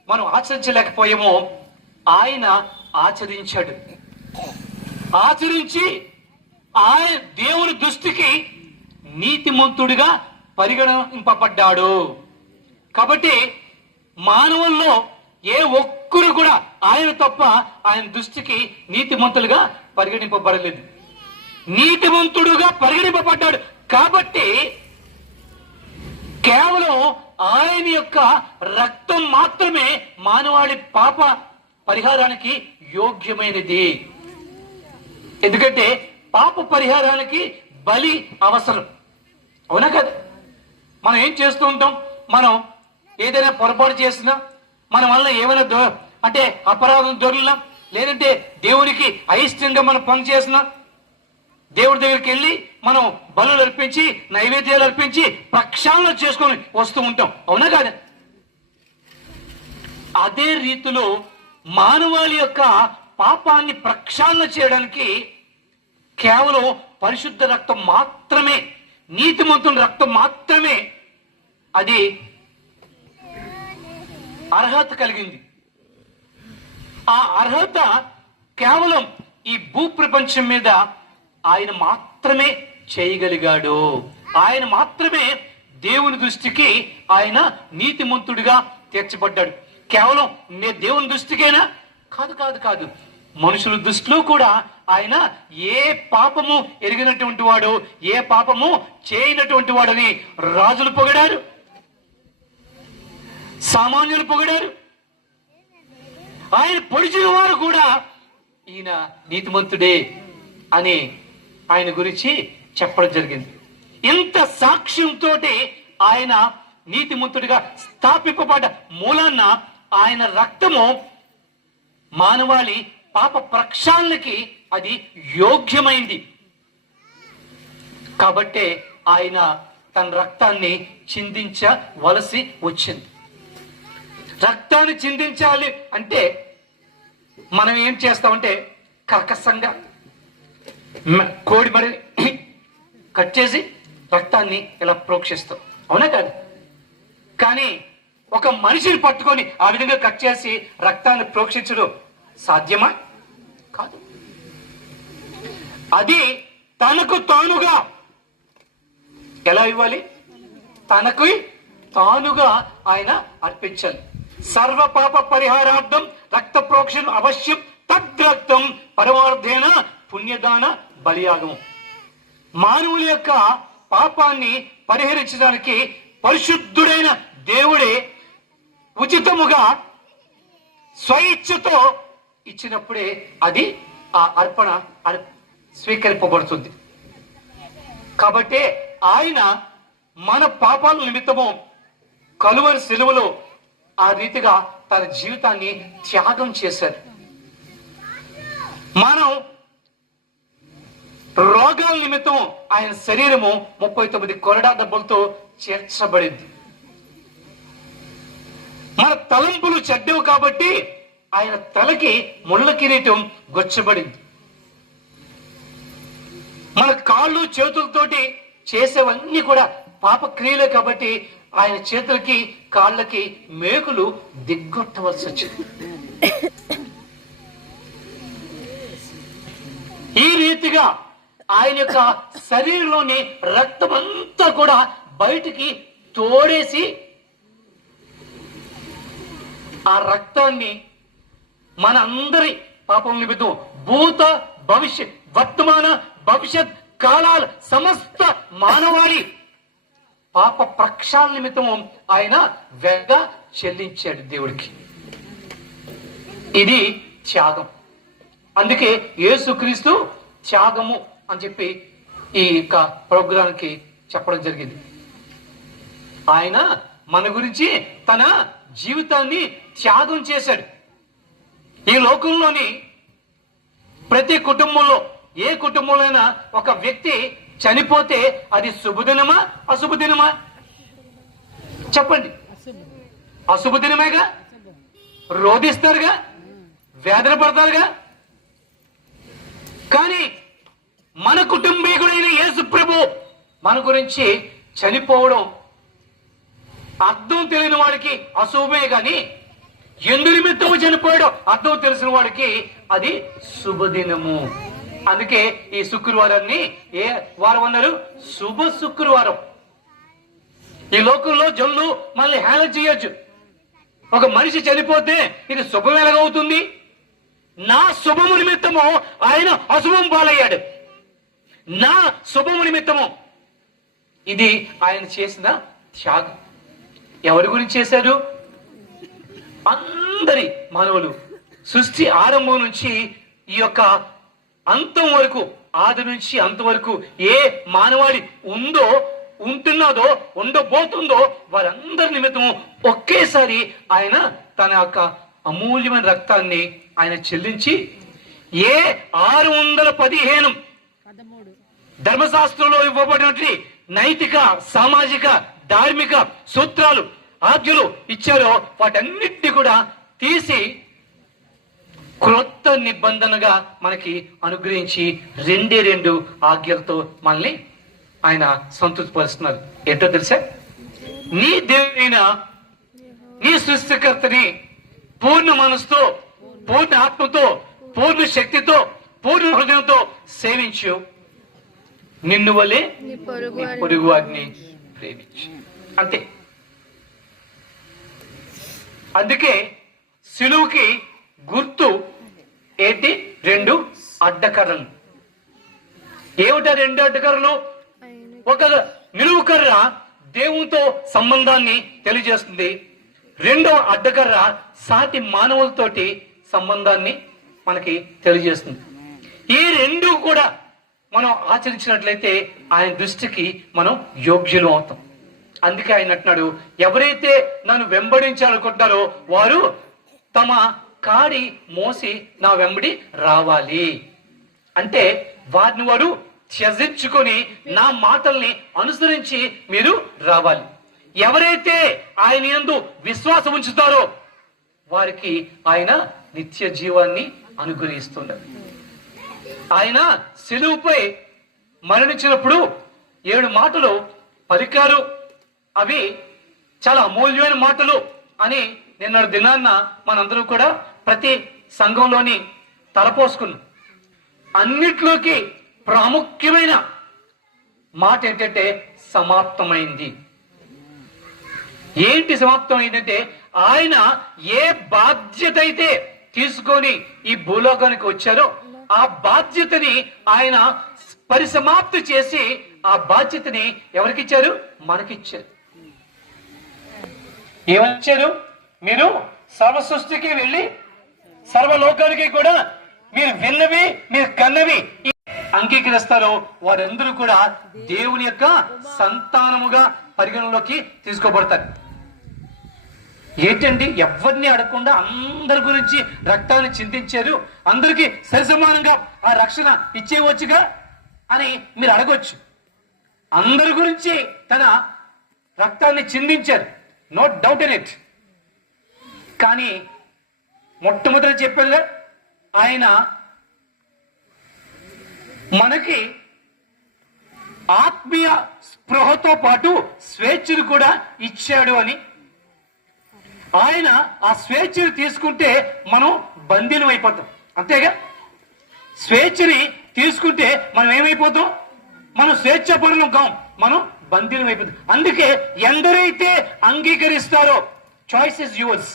మనం ఆచరించలేకపోయామో ఆయన ఆచరించాడు. ఆచరించి ఆయన దేవుని దృష్టికి నీతిమంతుడిగా పరిగణింపబడ్డాడు. కాబట్టి మానవుల్లో ఏ ఒక్కరు కూడా ఆయన తప్ప ఆయన దృష్టికి నీతిమంతులుగా పరిగణింపబడలేదు. నీతిమంతుడుగా పరిగణింపబడ్డాడు కాబట్టి కేవలం ఆయన యొక్క రక్తం మాత్రమే మానవాళి పాప పరిహారానికి యోగ్యమైనది. ఎందుకంటే పాప పరిహారానికి బలి అవసరం, అవునా కదా? మనం ఏం చేస్తూ ఉంటాం, మనం ఏదైనా పొరపాటు చేసినా, మన వల్ల ఏమైనా అంటే అపరాధం దొరికినా, లేదంటే దేవునికి అయిష్టంగా మనం పని చేసినా, దేవుడి దగ్గరికి వెళ్ళి మనం బలులు అర్పించి నైవేద్యాలు అర్పించి ప్రక్షాళన చేసుకొని వస్తూ ఉంటాం, అవునా కాదా? అదే రీతిలో మానవాళి యొక్క పాపాన్ని ప్రక్షాళన చేయడానికి కేవలం పరిశుద్ధ రక్తం మాత్రమే, నీతిమంతుని రక్తం మాత్రమే అది అర్హత కలిగింది. ఆ అర్హత కేవలం ఈ భూప్రపంచం మీద ఆయన మాత్రమే చేయగలిగాడు. ఆయన మాత్రమే దేవుని దృష్టికి ఆయన నీతిమంతుడిగా తీర్చబడ్డాడు. కేవలం దేవుని దృష్టికైనా కాదు కాదు కాదు మనుషుల దృష్టిలో కూడా ఆయన ఏ పాపము ఎరిగినటువంటి వాడు, ఏ పాపము చేయనటువంటి వాడని రాజులు పొగిడారు, సామాన్యులు పొగిడారు. ఆయన పొడిచిన వారు కూడా ఈయన నీతిమంతుడే అని ఆయన గురించి చెప్పడం జరిగింది. ఇంత సాక్ష్యంతో ఆయన నీతిమంతుడిగా స్థాపింపబడ్డ మూలాన్న ఆయన రక్తము మానవాళి పాప ప్రక్షాళనకి అది యోగ్యమైంది. కాబట్టే ఆయన తన రక్తాన్ని చిందించవలసి వచ్చింది. రక్తాన్ని చిందించాలి అంటే మనం ఏం చేస్తామంటే కర్కశంగా కోడి మరి కట్ చేసి రక్తాన్ని ఇలా ప్రోక్షిస్తాం, అవునా కాదు? కానీ ఒక మనిషిని పట్టుకొని ఆ విధంగా కట్ చేసి రక్తాన్ని ప్రోక్షించడం సాధ్యమా? కాదు. అది తనకు తానుగా ఎలా ఇవ్వాలి? తనకు తానుగా ఆయన అర్పించాలి. సర్వ పాప పరిహారార్థం రక్త ప్రోక్షణ అవశ్యం, తద్రక్తం పరమార్థేన పుణ్యదాన బలియాగము. మానవుల యొక్క పాపాన్ని పరిహరించడానికి పరిశుద్ధుడైన దేవుడే ఉచితముగా స్వయిచ్ఛతో ఇచ్చినప్పుడే అది ఆ అర్పణ స్వీకరింపబడుతుంది. కాబట్టి ఆయన మన పాపాల నిమిత్తము కలువరి శిలువలో ఆ రీతిగా తన జీవితాన్ని త్యాగం చేశారు. మనం రోగాల నిమిత్తం ఆయన శరీరము 39 కొరడా దెబ్బలతో చేర్చబడింది. మన తలంపులు చెడ్డవు కాబట్టి ఆయన తలకి ముళ్ళ కిరీటం గొచ్చబడింది. మన కాళ్ళు చేతులతోటి చేసేవన్నీ కూడా పాప క్రియలే కాబట్టి ఆయన చేతులకి కాళ్ళకి మేకులు దిగ్గొట్టవలసి వచ్చింది. ఈ రీతిగా ఆయన యొక్క శరీరంలోని రక్తమంతా కూడా బయటికి తోడేసి ఆ రక్తాన్ని మన అందరి పాపం నిమిత్తం భూత భవిష్యత్ వర్తమాన భవిష్యత్ కాలాల సమస్త మానవాళి పాప ప్రక్షాళన నిమిత్తము ఆయన వెగ చెల్లించాడు దేవుడికి. ఇది త్యాగం. అందుకే యేసుక్రీస్తు త్యాగము అని చెప్పి ఈ యొక్క ప్రోగ్రాంకి చెప్పడం జరిగింది. ఆయన మన గురించి తన జీవితాన్ని త్యాగం చేశాడు. ఈ లోకంలోని ప్రతి కుటుంబంలో, ఏ కుటుంబంలోనైనా ఒక వ్యక్తి చనిపోతే అది శుభదినమా అశుభదినమా? చెప్పండి. అశుభదినమేగా. రోధిస్తారుగా, వేదన పడతారుగా. కానీ మన కుటుంబీకుడైన యేసు ప్రభు మన గురించి చనిపోవడం అర్థం తెలియని వాడికి అశుభమే, కానీ ఎందు నిమిత్తము చనిపోయాడో అర్థం తెలిసిన వాడికి అది శుభదినము. అందుకే ఈ శుక్రవారాన్ని ఏ వారం అన్నారు? శుభ శుక్రవారం. ఈ లోకంలో జనులు మనల్ని హేళన చేయొచ్చు. ఒక మనిషి చనిపోతే ఇది శుభం ఎలాగవుతుంది? నా శుభము నిమిత్తము ఆయన అశుభం పాలయ్యాడు. నా శుభము నిమిత్తము. ఇది ఆయన చేసిన త్యాగం. ఎవరి గురించి చేశాడు? అందరి మానవులు, సృష్టి ఆరంభం నుంచి ఈ యొక్క అంతం వరకు, ఆది నుంచి అంత వరకు ఏ మానవాడి ఉంటున్నదో ఉండబోతుందో వారందరి నిమిత్తము ఒకేసారి ఆయన తన యొక్క అమూల్యమైన రక్తాన్ని ఆయన చెల్లించి, ఏ 615 ధర్మశాస్త్రంలో ఇవ్వబడినటువంటి నైతిక, సామాజిక, ధార్మిక సూత్రాలు, ఆజ్ఞలు ఇచ్చారో వాటన్నిటిని కూడా తీసి క్రొత్త నిబంధనగా మనకి అనుగ్రహించి 2 ఆజ్ఞలతో మనల్ని ఆయన సంతృప్తిపరుస్తున్నారు. ఏంటో తెలుసా? నీ దేవుడైన నీ సృష్టికర్తని పూర్ణ మనసుతో, పూర్ణ ఆత్మతో, పూర్ణ శక్తితో, పూర్ణ హృదయంతో సేవించు. నిన్ను వలె నీ పొరుగు వారిని ప్రేమించు. అంతే. అందుకే సిలువుకి గుర్తు ఏంటి? 2 అడ్డకర్రలు. ఏమిటా 2 అడ్డకర్రలు? ఒక నిలువు కర్ర దేవునితో సంబంధాన్ని తెలియజేస్తుంది. 2వ అడ్డకర్ర సాటి మానవులతోటి సంబంధాన్ని మనకి తెలియజేస్తుంది. ఈ 2 కూడా మనం ఆచరించినట్లయితే ఆయన దృష్టికి మనం యోగ్యులు అవుతాం. అందుకే ఆయన అంటున్నాడు, ఎవరైతే నన్ను వెంబడించాలనుకుంటారో వారు తమ కాడి మోసి నా వెంబడి రావాలి. అంటే వారిని వారు త్యజించుకొని నా మాటల్ని అనుసరించి మీరు రావాలి. ఎవరైతే ఆయన యందు విశ్వాసం ఉంచుతారో వారికి ఆయన నిత్య జీవాన్ని అనుగ్రహిస్తున్నారు. ఆయన సిలువుపై మరణించినప్పుడు 7 మాటలు పలికారు. అవి చాలా అమూల్యమైన మాటలు అని నిన్నటి దినాన్న మనందరూ కూడా ప్రతి సంఘంలోని తలపోసుకున్నాం. అన్నిట్లోకి ప్రాముఖ్యమైన మాట ఏంటంటే సమాప్తమైంది. ఏంటి సమాప్తం ఏంటంటే, ఆయన ఏ బాధ్యత అయితే తీసుకొని ఈ భూలోకానికి వచ్చారో ఆ బాధ్యతని ఆయన పరిసమాప్తి చేసి ఆ బాధ్యతని ఎవరికిచ్చారు? మనకిచ్చారు. ఏమనిచ్చారు? మీరు సర్వ సృష్టికి వెళ్ళి సర్వలోకానికి కూడా మీరు విన్నవి, మీరు కన్నవి అంగీకరిస్తారో వారందరూ కూడా దేవుని యొక్క సంతానముగా పరిగణలోకి తీసుకోబడతారు. ఏంటండి, ఎవరిని అడగకుండా అందరి గురించి రక్తాన్ని చిందించారు, అందరికి సరిసమానంగా ఆ రక్షణ ఇచ్చేవచ్చుగా అని మీరు అడగొచ్చు. అందరి గురించి తన రక్తాన్ని చిందించారు, నో డౌట్ ఇన్ ఇట్. కానీ మొట్టమొదటి చెప్పారు, ఆయన మనకి ఆత్మీయ స్పృహతో పాటు స్వేచ్ఛను కూడా ఇచ్చాడు అని. ఆయన ఆ స్వేచ్ఛను తీసుకుంటే మనం బందీలం అయిపోతాం. అంతేగా? స్వేచ్ఛని తీసుకుంటే మనం ఏమైపోతాం? మనం స్వేచ్ఛ పరులం కాం, మనం బందీలం అయిపోతాం. అందుకే ఎందరైతే అంగీకరిస్తారో, చాయిస్ ఇస్ యువర్స్.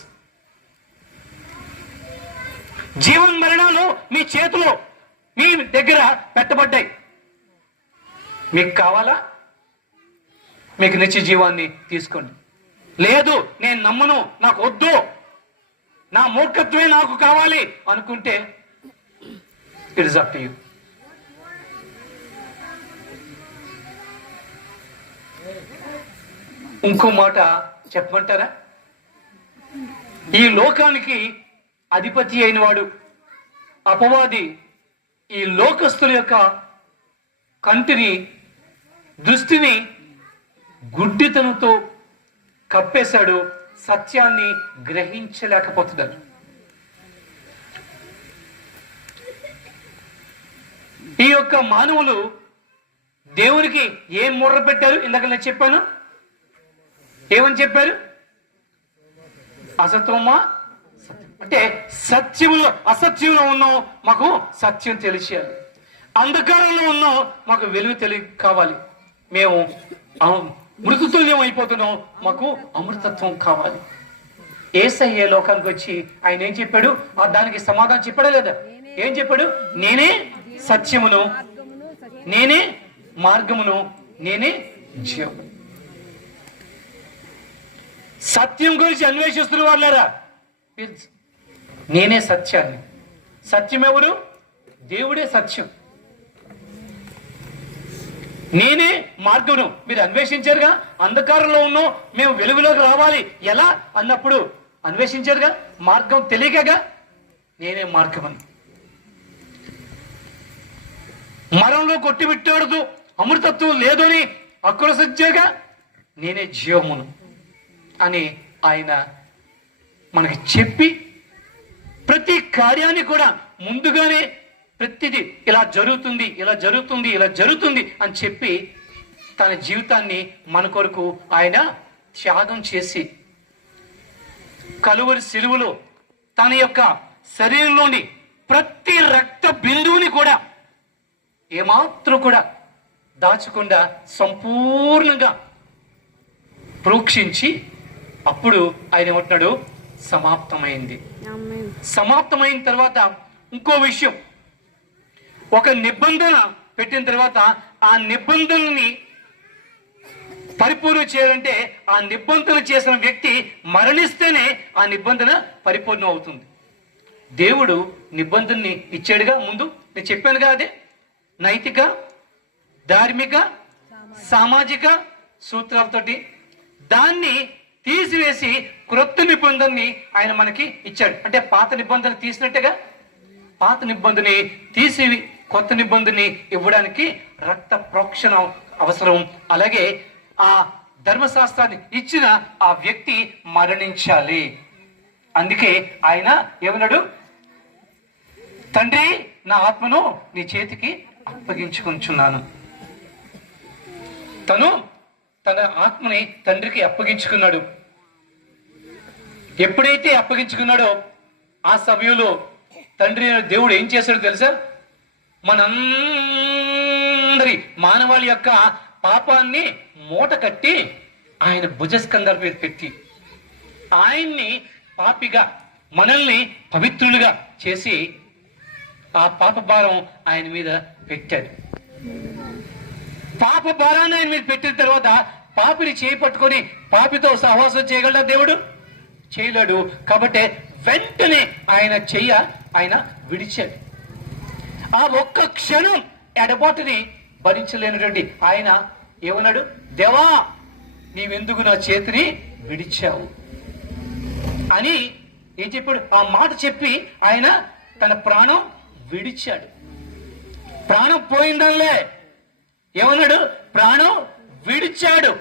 జీవన్ మరణాలు మీ చేతిలో, మీ దగ్గర పెట్టబడ్డాయి. మీకు కావాలా? మీకు నిత్య జీవాన్ని తీసుకోండి. లేదు నేను నమ్మను, నాకు వద్దు, నా మూర్ఖత్వమే నాకు కావాలి అనుకుంటే it is up to you. ఇంకో మాట చెప్పమంటారా? ఈ లోకానికి అధిపతి అయిన వాడు అపవాది ఈ లోకస్తుల యొక్క కంటిని, దృష్టిని గుడ్డితనంతో కప్పేశాడు. సత్యాన్ని గ్రహించలేకపోతున్నారు. ఈ యొక్క మానవులు దేవునికి ఏం మొర్ర పెట్టారు? ఇందాక నేను చెప్పాను. ఏమని చెప్పారు? అసత్వమా సత్యం. అంటే సత్యంలో అసత్యంలో ఉన్నాం, మాకు సత్యం తెలిసేయాలి. అంధకారంలో ఉన్నాం, మాకు వెలుగు కావాలి. మేము మృతుతుల్యం అయిపోతున్నాం, మాకు అమృతత్వం కావాలి. యేసయ్య లోకానికి వచ్చి ఆయన ఏం చెప్పాడు? దానికి సమాధానం చెప్పాడా లేదా? ఏం చెప్పాడు? నేనే సత్యమును, నేనే మార్గమును, నేనే జీవము. సత్యం గురించి అన్వేషిస్తున్న వాళ్ళారా? నేనే సత్యాన్ని. సత్యం ఎవరు? దేవుడే సత్యం. నేనే మార్గమును. మీరు అన్వేషించారుగా. అంధకారంలో ఉన్నాం, మేము వెలుగులోకి రావాలి ఎలా అన్నప్పుడు అన్వేషించారుగా. మార్గం తెలియకగా నేనే మార్గమని. మరణంలో కొట్టిబెట్టాడు, అమృతత్వం లేదు అని అక్కురసచ్చాగా నేనే జీవమును అని ఆయన మనకి చెప్పి ప్రతి కార్యాన్ని కూడా ముందుగానే ప్రతిదీ ఇలా జరుగుతుంది, ఇలా జరుగుతుంది, ఇలా జరుగుతుంది అని చెప్పి తన జీవితాన్ని మన కొరకు ఆయన త్యాగం చేసి కలువరి సిలువలో తన యొక్క శరీరంలోని ప్రతి రక్త బిందువుని కూడా ఏమాత్రం కూడా దాచకుండా సంపూర్ణంగా ప్రోక్షించి అప్పుడు ఆయన ఏమంటున్నాడు? సమాప్తమైంది. సమాప్తమైన తర్వాత ఇంకో విషయం, ఒక నిబంధన పెట్టిన తర్వాత ఆ నిబంధనని పరిపూర్ణ చేయాలంటే ఆ నిబంధన చేసిన వ్యక్తి మరణిస్తేనే ఆ నిబంధన పరిపూర్ణం అవుతుంది. దేవుడు నిబంధనని ఇచ్చాడుగా. ముందు నేను చెప్పానుగా, అదే నైతిక, ధార్మిక, సామాజిక సూత్రాలతోటి దాన్ని తీసివేసి క్రొత్త నిబంధనని ఆయన మనకి ఇచ్చాడు. అంటే పాత నిబంధన తీసినట్టుగా పాత నిబంధనని తీసి కొత్త నిబంధనని ఇవ్వడానికి రక్త ప్రోక్షణ అవసరం. అలాగే ఆ ధర్మశాస్త్రాన్ని ఇచ్చిన ఆ వ్యక్తి మరణించాలి. అందుకే ఆయన ఏమన్నాడు? తండ్రి, నా ఆత్మను నీ చేతికి అప్పగించుకుంటున్నాను. తను తన ఆత్మని తండ్రికి అప్పగించుకున్నాడు. ఎప్పుడైతే అప్పగించుకున్నాడో ఆ సమయంలో తండ్రి దేవుడు ఏం చేశాడో తెలుసా? మనందరి మానవాళి యొక్క పాపాన్ని మూట కట్టి ఆయన భుజస్కంధాల మీద పెట్టి ఆయన్ని పాపిగా మనల్ని పవిత్రులుగా చేసి ఆ పాప భారం ఆయన మీద పెట్టాడు. పాప భారాన్ని ఆయన మీద పెట్టిన తర్వాత పాపిని చేపట్టుకొని పాపితో సహవాసం చేయగలడా దేవుడు? చేయలేడు. కాబట్టి వెంటనే ఆయన ఆయన విడిచాడు. ఆ ఒక్క క్షణం ఎడబాటుని భరించలేనటువంటి ఆయన ఏమన్నాడు? దేవా, నీవెందుకు నా చేతిని విడిచావు అని ఏం చెప్పాడు? ఆ మాట చెప్పి ఆయన తన ప్రాణం విడిచాడు. ప్రాణం పోయిందనిలే, ఏమన్నాడు? ప్రాణం విడిచాడు.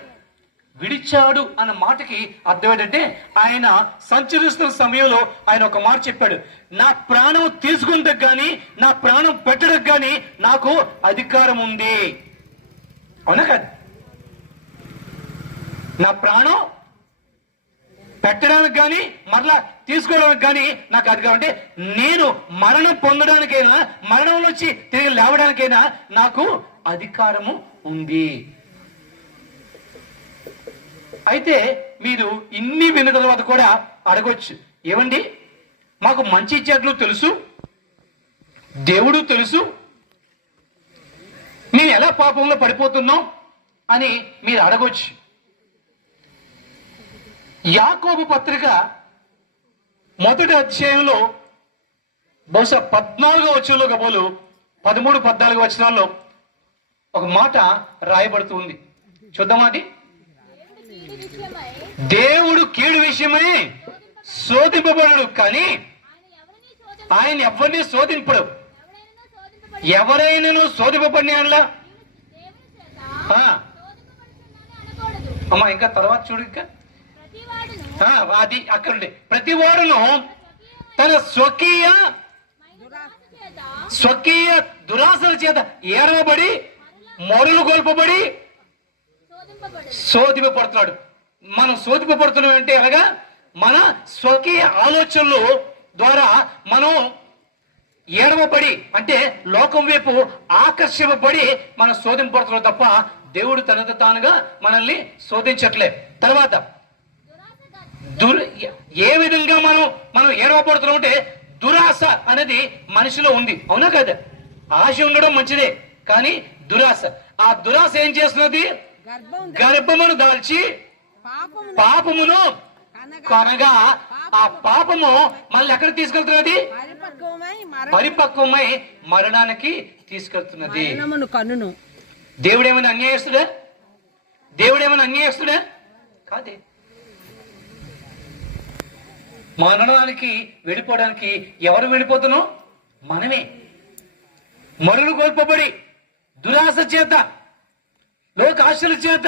విడిచాడు అన్న మాటకి అర్థం ఏంటంటే ఆయన సంచరిస్తున్న సమయంలో ఆయన ఒక మాట చెప్పాడు, నా ప్రాణం తీసుకుంటే గాని నా ప్రాణం పెట్టడానికి గాని నాకు అధికారం ఉంది. అవునా కాదు? నా ప్రాణం పెట్టడానికి కానీ మరలా తీసుకోవడానికి కానీ నాకు అధికారం. అంటే నేను మరణం పొందడానికైనా మరణం నుంచి తిరిగి లేవడానికైనా నాకు అధికారము ఉంది. అయితే మీరు ఇన్ని విన్న తర్వాత కూడా అడగొచ్చు, ఏమండి మాకు మంచి చెడ్లు తెలుసు, దేవుడు తెలుసు, మేము ఎలా పాపంలో పడిపోతున్నాం అని మీరు అడగొచ్చు. యాకోబు పత్రిక మొదటి అధ్యాయంలో బహుశా 14వ వచనంలో కబోలు 13-14 వచనాల్లో ఒక మాట రాయబడుతుంది. చూద్దాం. అది దేవుడు కీడు విషయమై శోధింపబడు, కానీ ఆయన ఎవరిని శోధింపడు. ఎవరైనా శోధింపబడినా అమ్మా, ఇంకా తర్వాత చూడు. ఇంకా అది అక్కడ ప్రతి వాడును తన స్వకీయ దురాశల చేత ఏడవబడి మొరలు గొల్పబడి శోధింపబడుతున్నాడు. మనం శోధింపబడుతున్నాం అంటే అలాగా మన స్వకీయ ఆలోచనలు ద్వారా మనం ఏడవబడి, అంటే లోకం వైపు ఆకర్షింపబడి మనం శోధింపబడుతున్నాం తప్ప దేవుడు తనతో తానుగా మనల్ని శోధించట్లే. తర్వాత ఏ విధంగా మనం ఏడవబడుతున్నాం అంటే దురాశ అనేది మనిషిలో ఉంది, అవునా కదా? ఆశ ఉండడం మంచిదే, కానీ దురాశ, ఆ దురాశ ఏం చేస్తున్నది? గర్భమును దాల్చి పాపమును కొనగా ఆ పాపము మళ్ళీ ఎక్కడ తీసుకెళ్తున్నది? పరిపక్వమై మరణానికి తీసుకెళ్తున్నది. దేవుడేమైనా అన్యాయస్తుడా? దేవుడేమైనా అన్యాయస్తుడా? కాదే. మరణానికి వెళ్ళిపోవడానికి ఎవరు వెళ్ళిపోతున్నాం? మనమే. మరులు కోల్పబడి దురాశ చేత, లోక ఆశల చేత,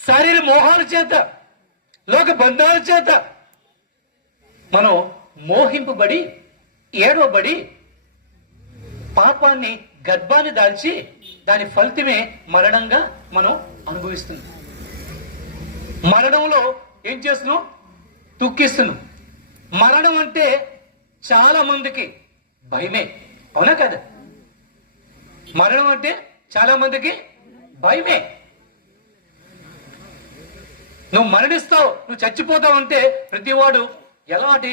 శరీర మోహాల చేత, లోక బంధాల చేత మనం మోహింపబడి ఏడవబడి పాపాన్ని గర్భాన్ని దాల్చి దాని ఫలితమే మరణంగా మనం అనుభవిస్తున్నాం. మరణంలో ఏం చేస్తున్నాం? దుఃఖిస్తున్నాం. మరణం అంటే చాలా మందికి భయమే, అవునా కదా? మరణం అంటే చాలా మందికి భయమే. నువ్వు మరణిస్తావు, నువ్వు చచ్చిపోతావు అంటే ప్రతివాడు ఎలాంటి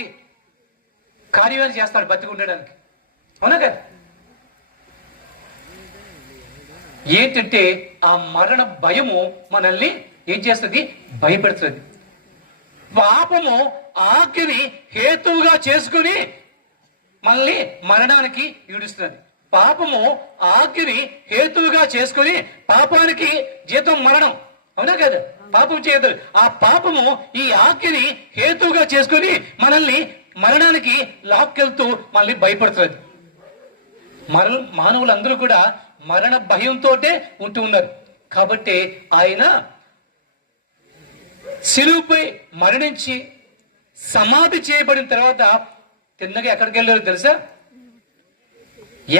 కార్యాలు చేస్తాడు బతికి ఉండడానికి, అవునా కదా? ఏంటంటే ఆ మరణ భయము మనల్ని ఏం చేస్తుంది? భయపెడుతుంది. పాపము ఆజ్ఞని హేతువుగా చేసుకుని మనల్ని మరణానికి ఈడుస్తుంది. పాపము ఆజ్ఞని హేతువుగా చేసుకుని పాపానికి జీతం మరణం, అవునా కదా? పాపం చేయదు. ఆ పాపము ఈ ఆజ్ఞని హేతువుగా చేసుకుని మనల్ని మరణానికి లాక్కెళ్తూ మనల్ని భయపడుతుంది. మానవులందరూ కూడా మరణ భయంతో ఉంటూ ఉన్నారు. కాబట్టి ఆయన శిలువపై మరణించి సమాధి చేయబడిన తర్వాత తిన్నగా ఎక్కడికి వెళ్ళారో తెలుసా?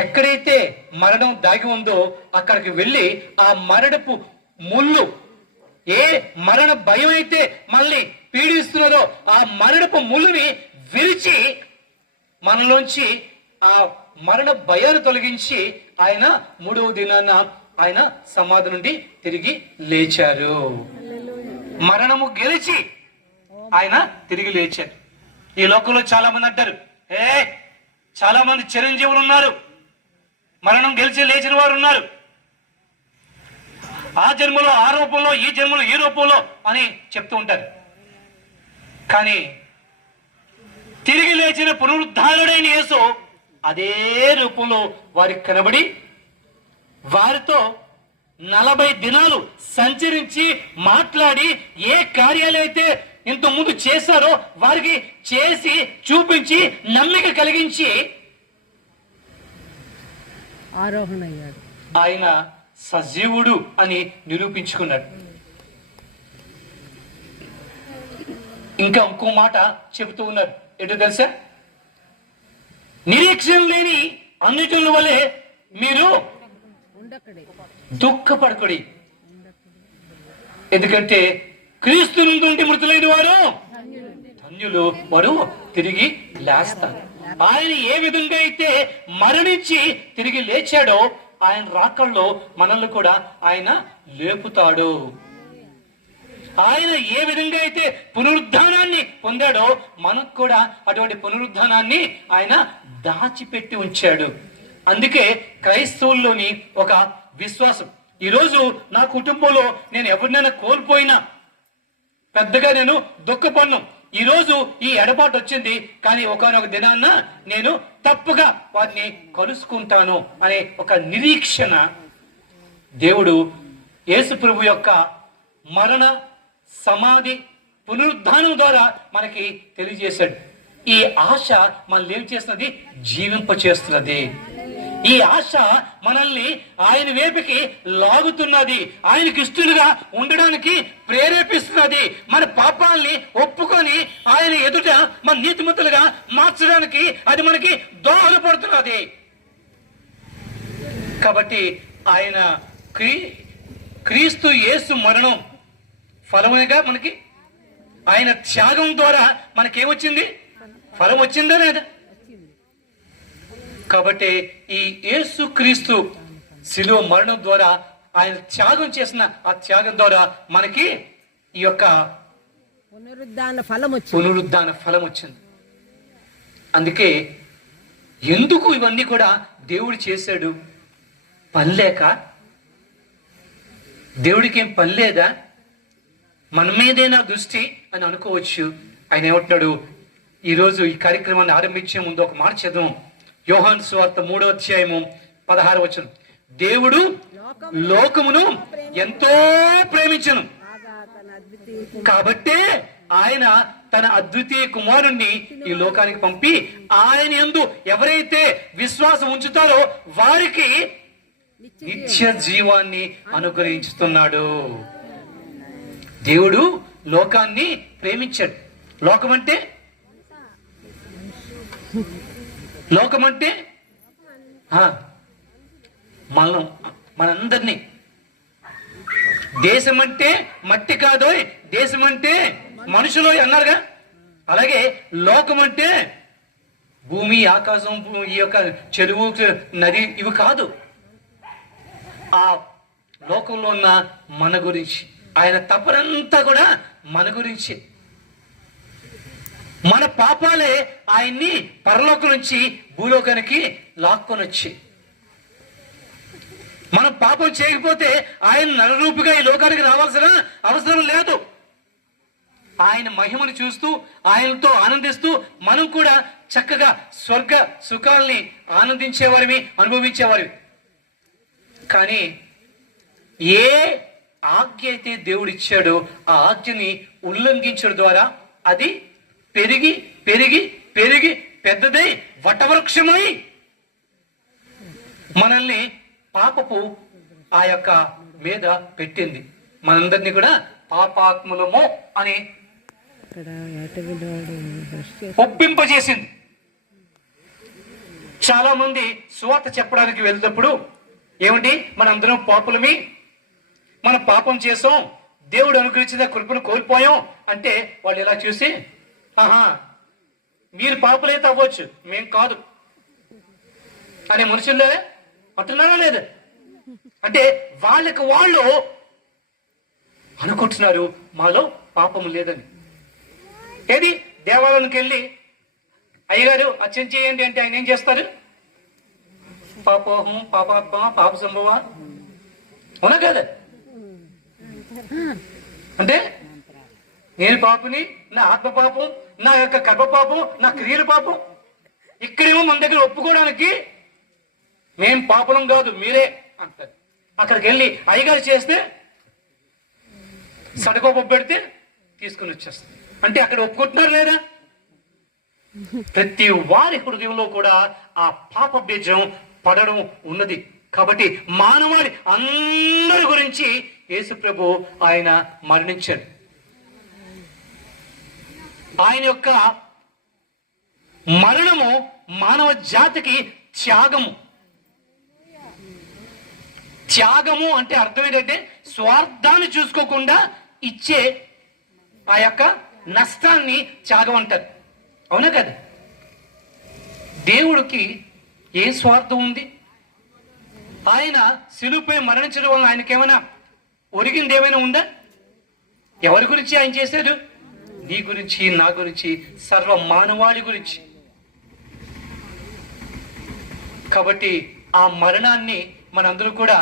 ఎక్కడైతే మరణం దాగి ఉందో అక్కడికి వెళ్ళి ఆ మరణపు ముళ్ళు, ఏ మరణ భయం అయితే మళ్ళీ పీడిస్తున్నదో ఆ మరణపు ముళ్ళుని విరిచి మనలోంచి ఆ మరణ భయాన్ని తొలగించి ఆయన 3వ దినాన ఆయన సమాధి నుండి తిరిగి లేచారు. మరణము గెలిచి ఆయన తిరిగి లేచారు. ఈ లోకంలో చాలా మంది అంటారు, చాలా మంది చిరంజీవులు ఉన్నారు, మరణం గెలిచి లేచిన వారు ఉన్నారు, ఆ జన్మలో ఆ రూపంలో, ఈ జన్మలో ఈ రూపంలో అని చెప్తూ ఉంటారు. కానీ తిరిగి లేచిన పునరుద్ధారుడైన యేసు అదే రూపంలో వారికి కనబడి వారితో 40 దినాలు సంచరించి మాట్లాడి ఏ కార్యాలైతే ఇంత ముందు చేశారో వారికి చేసి చూపించి నమ్మిక కలిగించి ఆరోహణ అయ్యాడు. ఆయన సజీవుడు అని నిరూపించుకున్నాడు. ఇంకా ఇంకో మాట చెబుతూ ఉన్నారు, ఏంటో తెలుసా? నిరీక్షణ లేని అన్నిటిల వలె మీరు దుఃఖపడకుడి, ఎందుకంటే క్రీస్తు నుండి మృతులైన వారు ధన్యులు, వారు తిరిగి లేస్తారు. ఆయన ఏ విధంగా అయితే మరణించి తిరిగి లేచాడో ఆయన రాకల్లో మనల్ని కూడా ఆయన లేపుతాడు. ఆయన ఏ విధంగా అయితే పునరుద్ధానాన్ని పొందాడో మనకు కూడా అటువంటి పునరుద్ధానాన్ని ఆయన దాచిపెట్టి ఉంచాడు. అందుకే క్రైస్తవుల్లోని ఒక విశ్వాసం, ఈరోజు నా కుటుంబంలో నేను ఎవరినైనా కోల్పోయినా పెద్దగా నేను దుఃఖపడ్ను. ఈరోజు ఈ ఎడబాటు వచ్చింది, కానీ ఒకానొక దినాన్న నేను తప్పుగా వారిని కలుసుకుంటాను అనే ఒక నిరీక్షణ దేవుడు యేసు ప్రభు యొక్క మరణ, సమాధి, పునరుద్ధానం ద్వారా మనకి తెలియజేశాడు. ఈ ఆశ మనల్ని ఏం చేస్తున్నది? జీవింప చేస్తున్నది. ఈ ఆశ మనల్ని ఆయన వైపుకి లాగుతున్నది, ఆయనకి ఇష్టలుగా ఉండడానికి ప్రేరేపిస్తున్నది. మన పాపాల్ని ఒప్పుకొని ఆయన ఎదుట మన నీతిమంతులుగా మార్చడానికి అది మనకి దోహదపడుతున్నది. కాబట్టి ఆయన క్రీస్తు యేసు మరణం ఫలముగా మనకి, ఆయన త్యాగం ద్వారా మనకేమొచ్చింది? ఫలం వచ్చిందా లేదా? కాబట్టి ఈ యేసు క్రీస్తు శిలువ మరణం ద్వారా, ఆయన త్యాగం చేసిన ఆ త్యాగం ద్వారా మనకి ఈ యొక్క పునరుద్ధాన ఫలం వచ్చింది. అందుకే ఎందుకు ఇవన్నీ కూడా దేవుడు చేశాడు? పనిలేక? దేవుడికి ఏం పని లేదా? మన మీదేనా దృష్టి అని అనుకోవచ్చు. ఆయన ఏమంటున్నాడు? ఈరోజు ఈ కార్యక్రమాన్ని ఆరంభించే ముందు ఒక మాట చదువు. యోహాను సువార్త 3వ అధ్యాయము 16వ వచనం. దేవుడు లోకమును ఎంతో ప్రేమించెను, కాబట్టే ఆయన తన అద్వితీయ కుమారుణ్ణి ఈ లోకానికి పంపి ఆయన యందు ఎవరైతే విశ్వాసం ఉంచుతారో వారికి నిత్య జీవాన్ని అనుగ్రహించుతున్నాడు. దేవుడు లోకాన్ని ప్రేమించాడు. లోకమంటే మనందరినీ. దేశం అంటే మట్టి కాదో, దేశం అంటే మనుషులు అన్నారుగా, అలాగే లోకం అంటే భూమి, ఆకాశం, ఈ యొక్క చెరువు, నది ఇవి కాదు. ఆ లోకంలో ఉన్న మన గురించి, ఆయన తపనంతా కూడా మన గురించి. మన పాపాలే ఆయన్ని పరలోకం నుంచి భూలోకానికి లాక్కొని వచ్చి, మనం పాపం చేయకపోతే ఆయన నరరూపిగా ఈ లోకానికి రావాల్సిన అవసరం లేదు. ఆయన మహిమను చూస్తూ ఆయనతో ఆనందిస్తూ మనం కూడా చక్కగా స్వర్గ సుఖాల్ని ఆనందించేవారిని, అనుభవించేవారివి. కానీ ఏ ఆజ్ఞ అయితే దేవుడు ఇచ్చాడో ఆ ఆజ్ఞని ఉల్లంఘించడం ద్వారా అది పెరిగి పెరిగి పెరిగి పెద్దదై వటవృక్షమై మనల్ని పాపపు ఆ యొక్క మీద పెట్టింది. మనందరినీ కూడా పాపాత్ములము అని ఒప్పింపజేసింది. చాలా మంది సువార్త చెప్పడానికి వెళ్తేప్పుడు ఏమిటి, మనందరం పాపులమి, మనం పాపం చేసాం, దేవుడు అనుగ్రహించిన కృపను కోల్పోయాం అంటే వాళ్ళు ఇలా చూసి, ఆహా మీరు పాపులైతే అవ్వచ్చు, మేం కాదు అనే మనుషులే అంటున్నారా లేదా? అంటే వాళ్ళకి వాళ్ళు అనుకుంటున్నారు మాలో పాపం లేదని. ఏది దేవాలయానికి వెళ్ళి అయ్యగారు అర్చన చేయండి అంటే ఆయన ఏం చేస్తారు? పాపోహం, పాపాత్మ, పాప సంభవ, అవునా కదా? అంటే నేను పాపుని, నా ఆత్మ పాపం, నా యొక్క గర్భ పాపం, నా క్రియల పాపం. ఇక్కడేమో మన దగ్గర ఒప్పుకోవడానికి మేం పాపలం కాదు మీరే అంటారు. అక్కడికి వెళ్ళి అయ్యగారు చేస్తే సడకోపం పెడితే తీసుకుని వచ్చేస్తారు. అంటే అక్కడ ఒప్పుకుంటున్నారు లేదా? ప్రతి వారి హృదయంలో కూడా ఆ పాప బీజం పడడం ఉన్నది. కాబట్టి మానవాళి అందరి గురించి యేసు ప్రభు ఆయన మరణించాడు. ఆయన యొక్క మరణము మానవ జాతికి త్యాగము. త్యాగము అంటే అర్థం ఏంటంటే స్వార్థాన్ని చూసుకోకుండా ఇచ్చే ఆ యొక్క నష్టాన్ని త్యాగం అంటారు. అవునా కదా? దేవుడికి ఏ స్వార్థం ఉంది? ఆయన శిలువపై మరణించడం వల్ల ఆయనకేమైనా ఒరిగింది ఏమైనా ఉందా? ఎవరి గురించి ఆయన చేశాడు? నీ గురించి, నా గురించి, సర్వ మానవాళి గురించి. కాబట్టి ఆ మరణాన్ని మనందరూ కూడా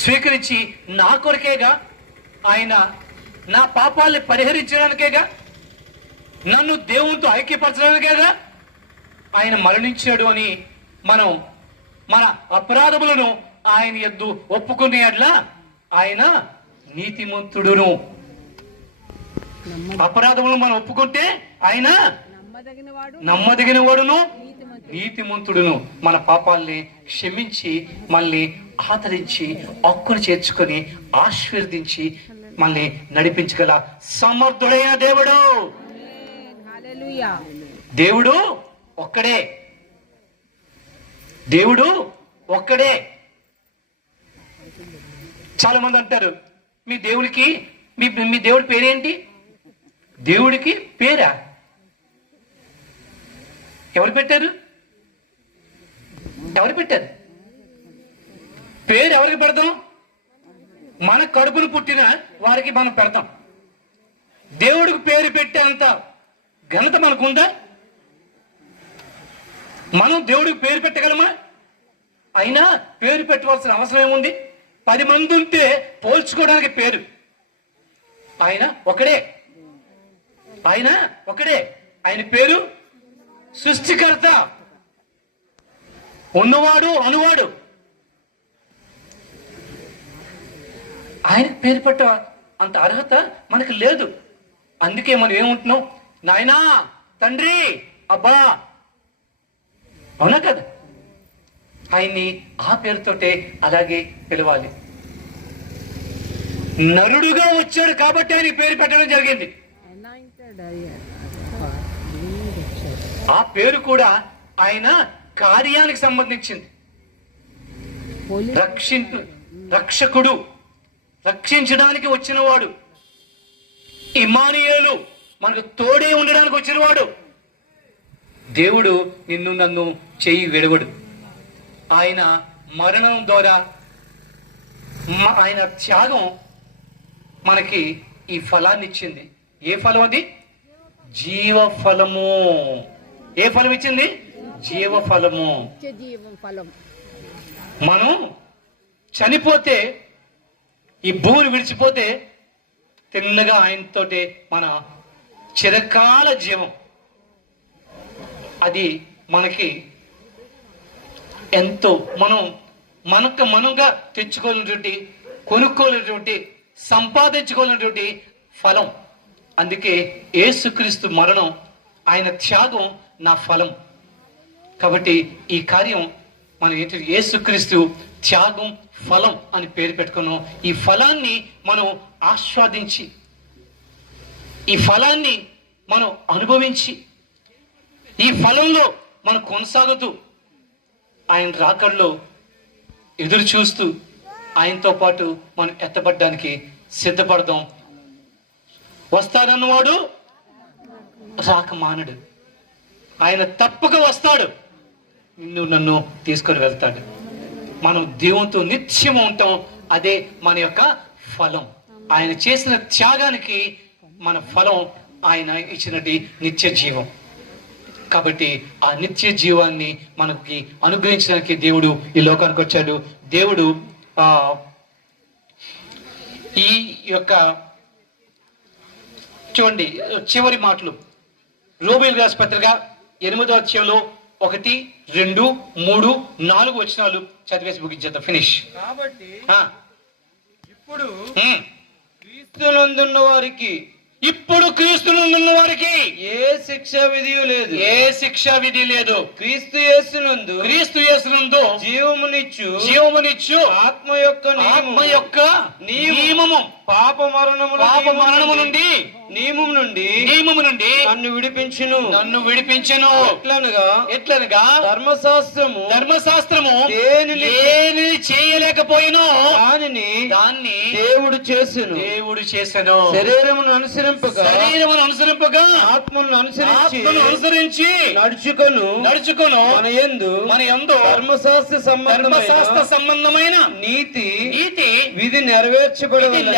స్వీకరించి నా కొరకేగా ఆయన నా పాపాల్ని పరిహరించడానికేగా, నన్ను దేవునితో ఐక్యపరచడానికేగా ఆయన మరణించాడు అని మనం మన అపరాధములను ఆయన యందు ఒప్పుకునే అట్లా ఆయన నీతిమంతుడును. అపరాధములను మనం ఒప్పుకుంటే ఆయన నమ్మదగిన వాడును నీతిమంతుడును. మన పాపాల్ని క్షమించి మళ్ళీ ఆదరించి హక్కును చేర్చుకొని ఆశీర్వదించి మళ్ళీ నడిపించగల సమర్థుడైన దేవుడు. దేవుడు ఒక్కడే, దేవుడు ఒక్కడే. చాలా మంది అంటారు, మీ దేవుడికి మీ దేవుడి పేరేంటి? దేవుడికి పేరా? ఎవరు పెట్టారు? ఎవరు పెట్టారు పేరు? ఎవరికి పెడతాం? మన కడుపును పుట్టిన వారికి మనం పెడతాం. దేవుడికి పేరు పెట్టేంత ఘనత మనకుందా? మనం దేవుడికి పేరు పెట్టగలమా? అయినా పేరు పెట్టవలసిన అవసరం ఏముంది? 10 మంది ఉంటే పోల్చుకోవడానికి పేరు. ఆయన ఒకడే, ఆయన ఒకడే. ఆయన పేరు సృష్టికర్త, ఉన్నవాడు, అనువాడు. ఆయనకు పేరు పెట్ట అంత అర్హత మనకు లేదు. అందుకే మనం ఏముంటున్నాం? నాయనా, తండ్రి, అబ్బా. అవునా కదా? ఆయన్ని ఆ పేరుతోటే అలాగే పిలవాలి. నరుడుగా వచ్చాడు కాబట్టి ఆయన పేరు పెట్టడం జరిగింది. ఆ పేరు కూడా ఆయన కార్యానికి సంబంధించింది. రక్షకుడు, రక్షించడానికి వచ్చినవాడు, ఇమ్మానుయేలు, మనకు తోడే ఉండడానికి వచ్చినవాడు. దేవుడు నిన్ను నన్ను చెయ్యి విడవడు. ఆయన మరణం ద్వారా, ఆయన త్యాగం మనకి ఈ ఫలాన్ని ఇచ్చింది. ఏ ఫలం అది? జీవఫలము. ఏ ఫలం ఇచ్చింది? జీవఫలము. మనం చనిపోతే, ఈ భూమిని విడిచిపోతే తిన్నగా ఆయనతోటే మన చిరకాల జీవం. అది మనకి ఎంతో మనంగా తెచ్చుకోలేనటువంటి, కొనుక్కోలేనటువంటి, సంపాదించుకోలేనటువంటి ఫలం. అందుకే యేసుక్రీస్తు మరణం, ఆయన త్యాగం నా ఫలం. కాబట్టి ఈ కార్యం మనం ఏంటి? యేసుక్రీస్తు త్యాగం ఫలం అని పేరు పెట్టుకున్నాం. ఈ ఫలాన్ని మనం ఆస్వాదించి, ఈ ఫలాన్ని మనం అనుభవించి, ఈ ఫలంలో మనం కొనసాగుతూ ఆయన రాకడలో ఎదురు చూస్తూ ఆయనతో పాటు మనం ఎత్తబడ్డానికి సిద్ధపడదాం. వస్తాడన్నవాడు రాక మానడు. ఆయన తప్పక వస్తాడు, నిన్ను నన్ను తీసుకొని వెళ్తాడు. మనం దేవునితో నిత్యం ఉంటాం. అదే మన యొక్క ఫలం. ఆయన చేసిన త్యాగానికి మన ఫలం ఆయన ఇచ్చినటి నిత్య జీవం. కాబట్టి ఆ నిత్య జీవాన్ని మనకి అనుగ్రహించడానికి దేవుడు ఈ లోకానికి వచ్చాడు. దేవుడు ఈ యొక్క చూడండి చివరి మాటలు రోమీయులకు రాసిన పత్రిక 8వ అధ్యాయంలో 1, 2, 3, 4 వచనాలు చదివేసి ముగించేద్దాం. ఫినిష్. కాబట్టి ఇప్పుడు క్రీస్తునందున్న వారికి, ఇప్పుడు క్రీస్తునందున్న వారికి ఏ శిక్షా విధి లేదు, ఏ శిక్షా విధి లేదు. క్రీస్తు యేసునందు జీవమునిచ్చు ఆత్మ యొక్క నియమము పాప మరణము నుండి నియమము నుండి నన్ను విడిపించును. ఎట్లనగా ధర్మశాస్త్రము దేనిని చేయలేకపోయినో దాన్ని దేవుడు చేసెను. శరీరమును అనుసరింపక నిజముగా ఆత్మను అనుసరించి నడుచుకొను మన యందు ధర్మశాస్త్ర సంబంధమైన నీతి విధి నెరవేర్చబడవలన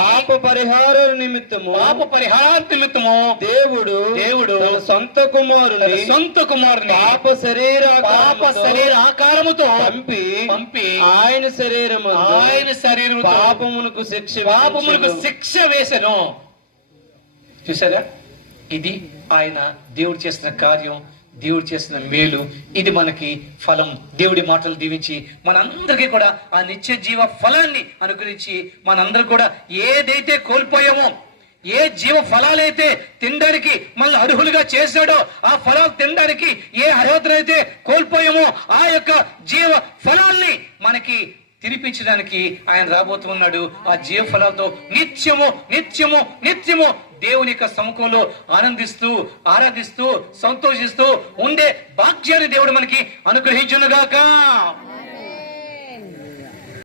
పాప పరిహార నిమిత్తము దేవుడు తన సొంత కుమారుని పాప శరీర ఆకారముతో పంపి ఆయన శరీరము పాపమునకు శిక్ష వేసెను. చూసారా, ఇది ఆయన దేవుడు చేసిన కార్యం, దేవుడు చేసిన మేలు. ఇది మనకి ఫలం. దేవుడి మాటలు దీవించి మనందరికీ కూడా ఆ నిత్య జీవ ఫలాన్ని అనుగ్రహించి మనందరూ కూడా ఏదైతే కోల్పోయామో, ఏ జీవ ఫలాలైతే తినడానికి మళ్ళీ అర్హులుగా చేశాడో, ఆ ఫలాలు తినడానికి ఏ అర్హతనైతే కోల్పోయామో ఆ యొక్క జీవ ఫలాల్ని మనకి తినిపించడానికి ఆయన రాబోతున్నాడు. ఆ జీవ ఫలాలతో నిత్యము దేవుని యొక్క సముఖంలో ఆనందిస్తూ, ఆరాధిస్తూ, సంతోషిస్తూ ఉండే భాగ్యాన్ని దేవుడు మనకి అనుగ్రహించునుగాక.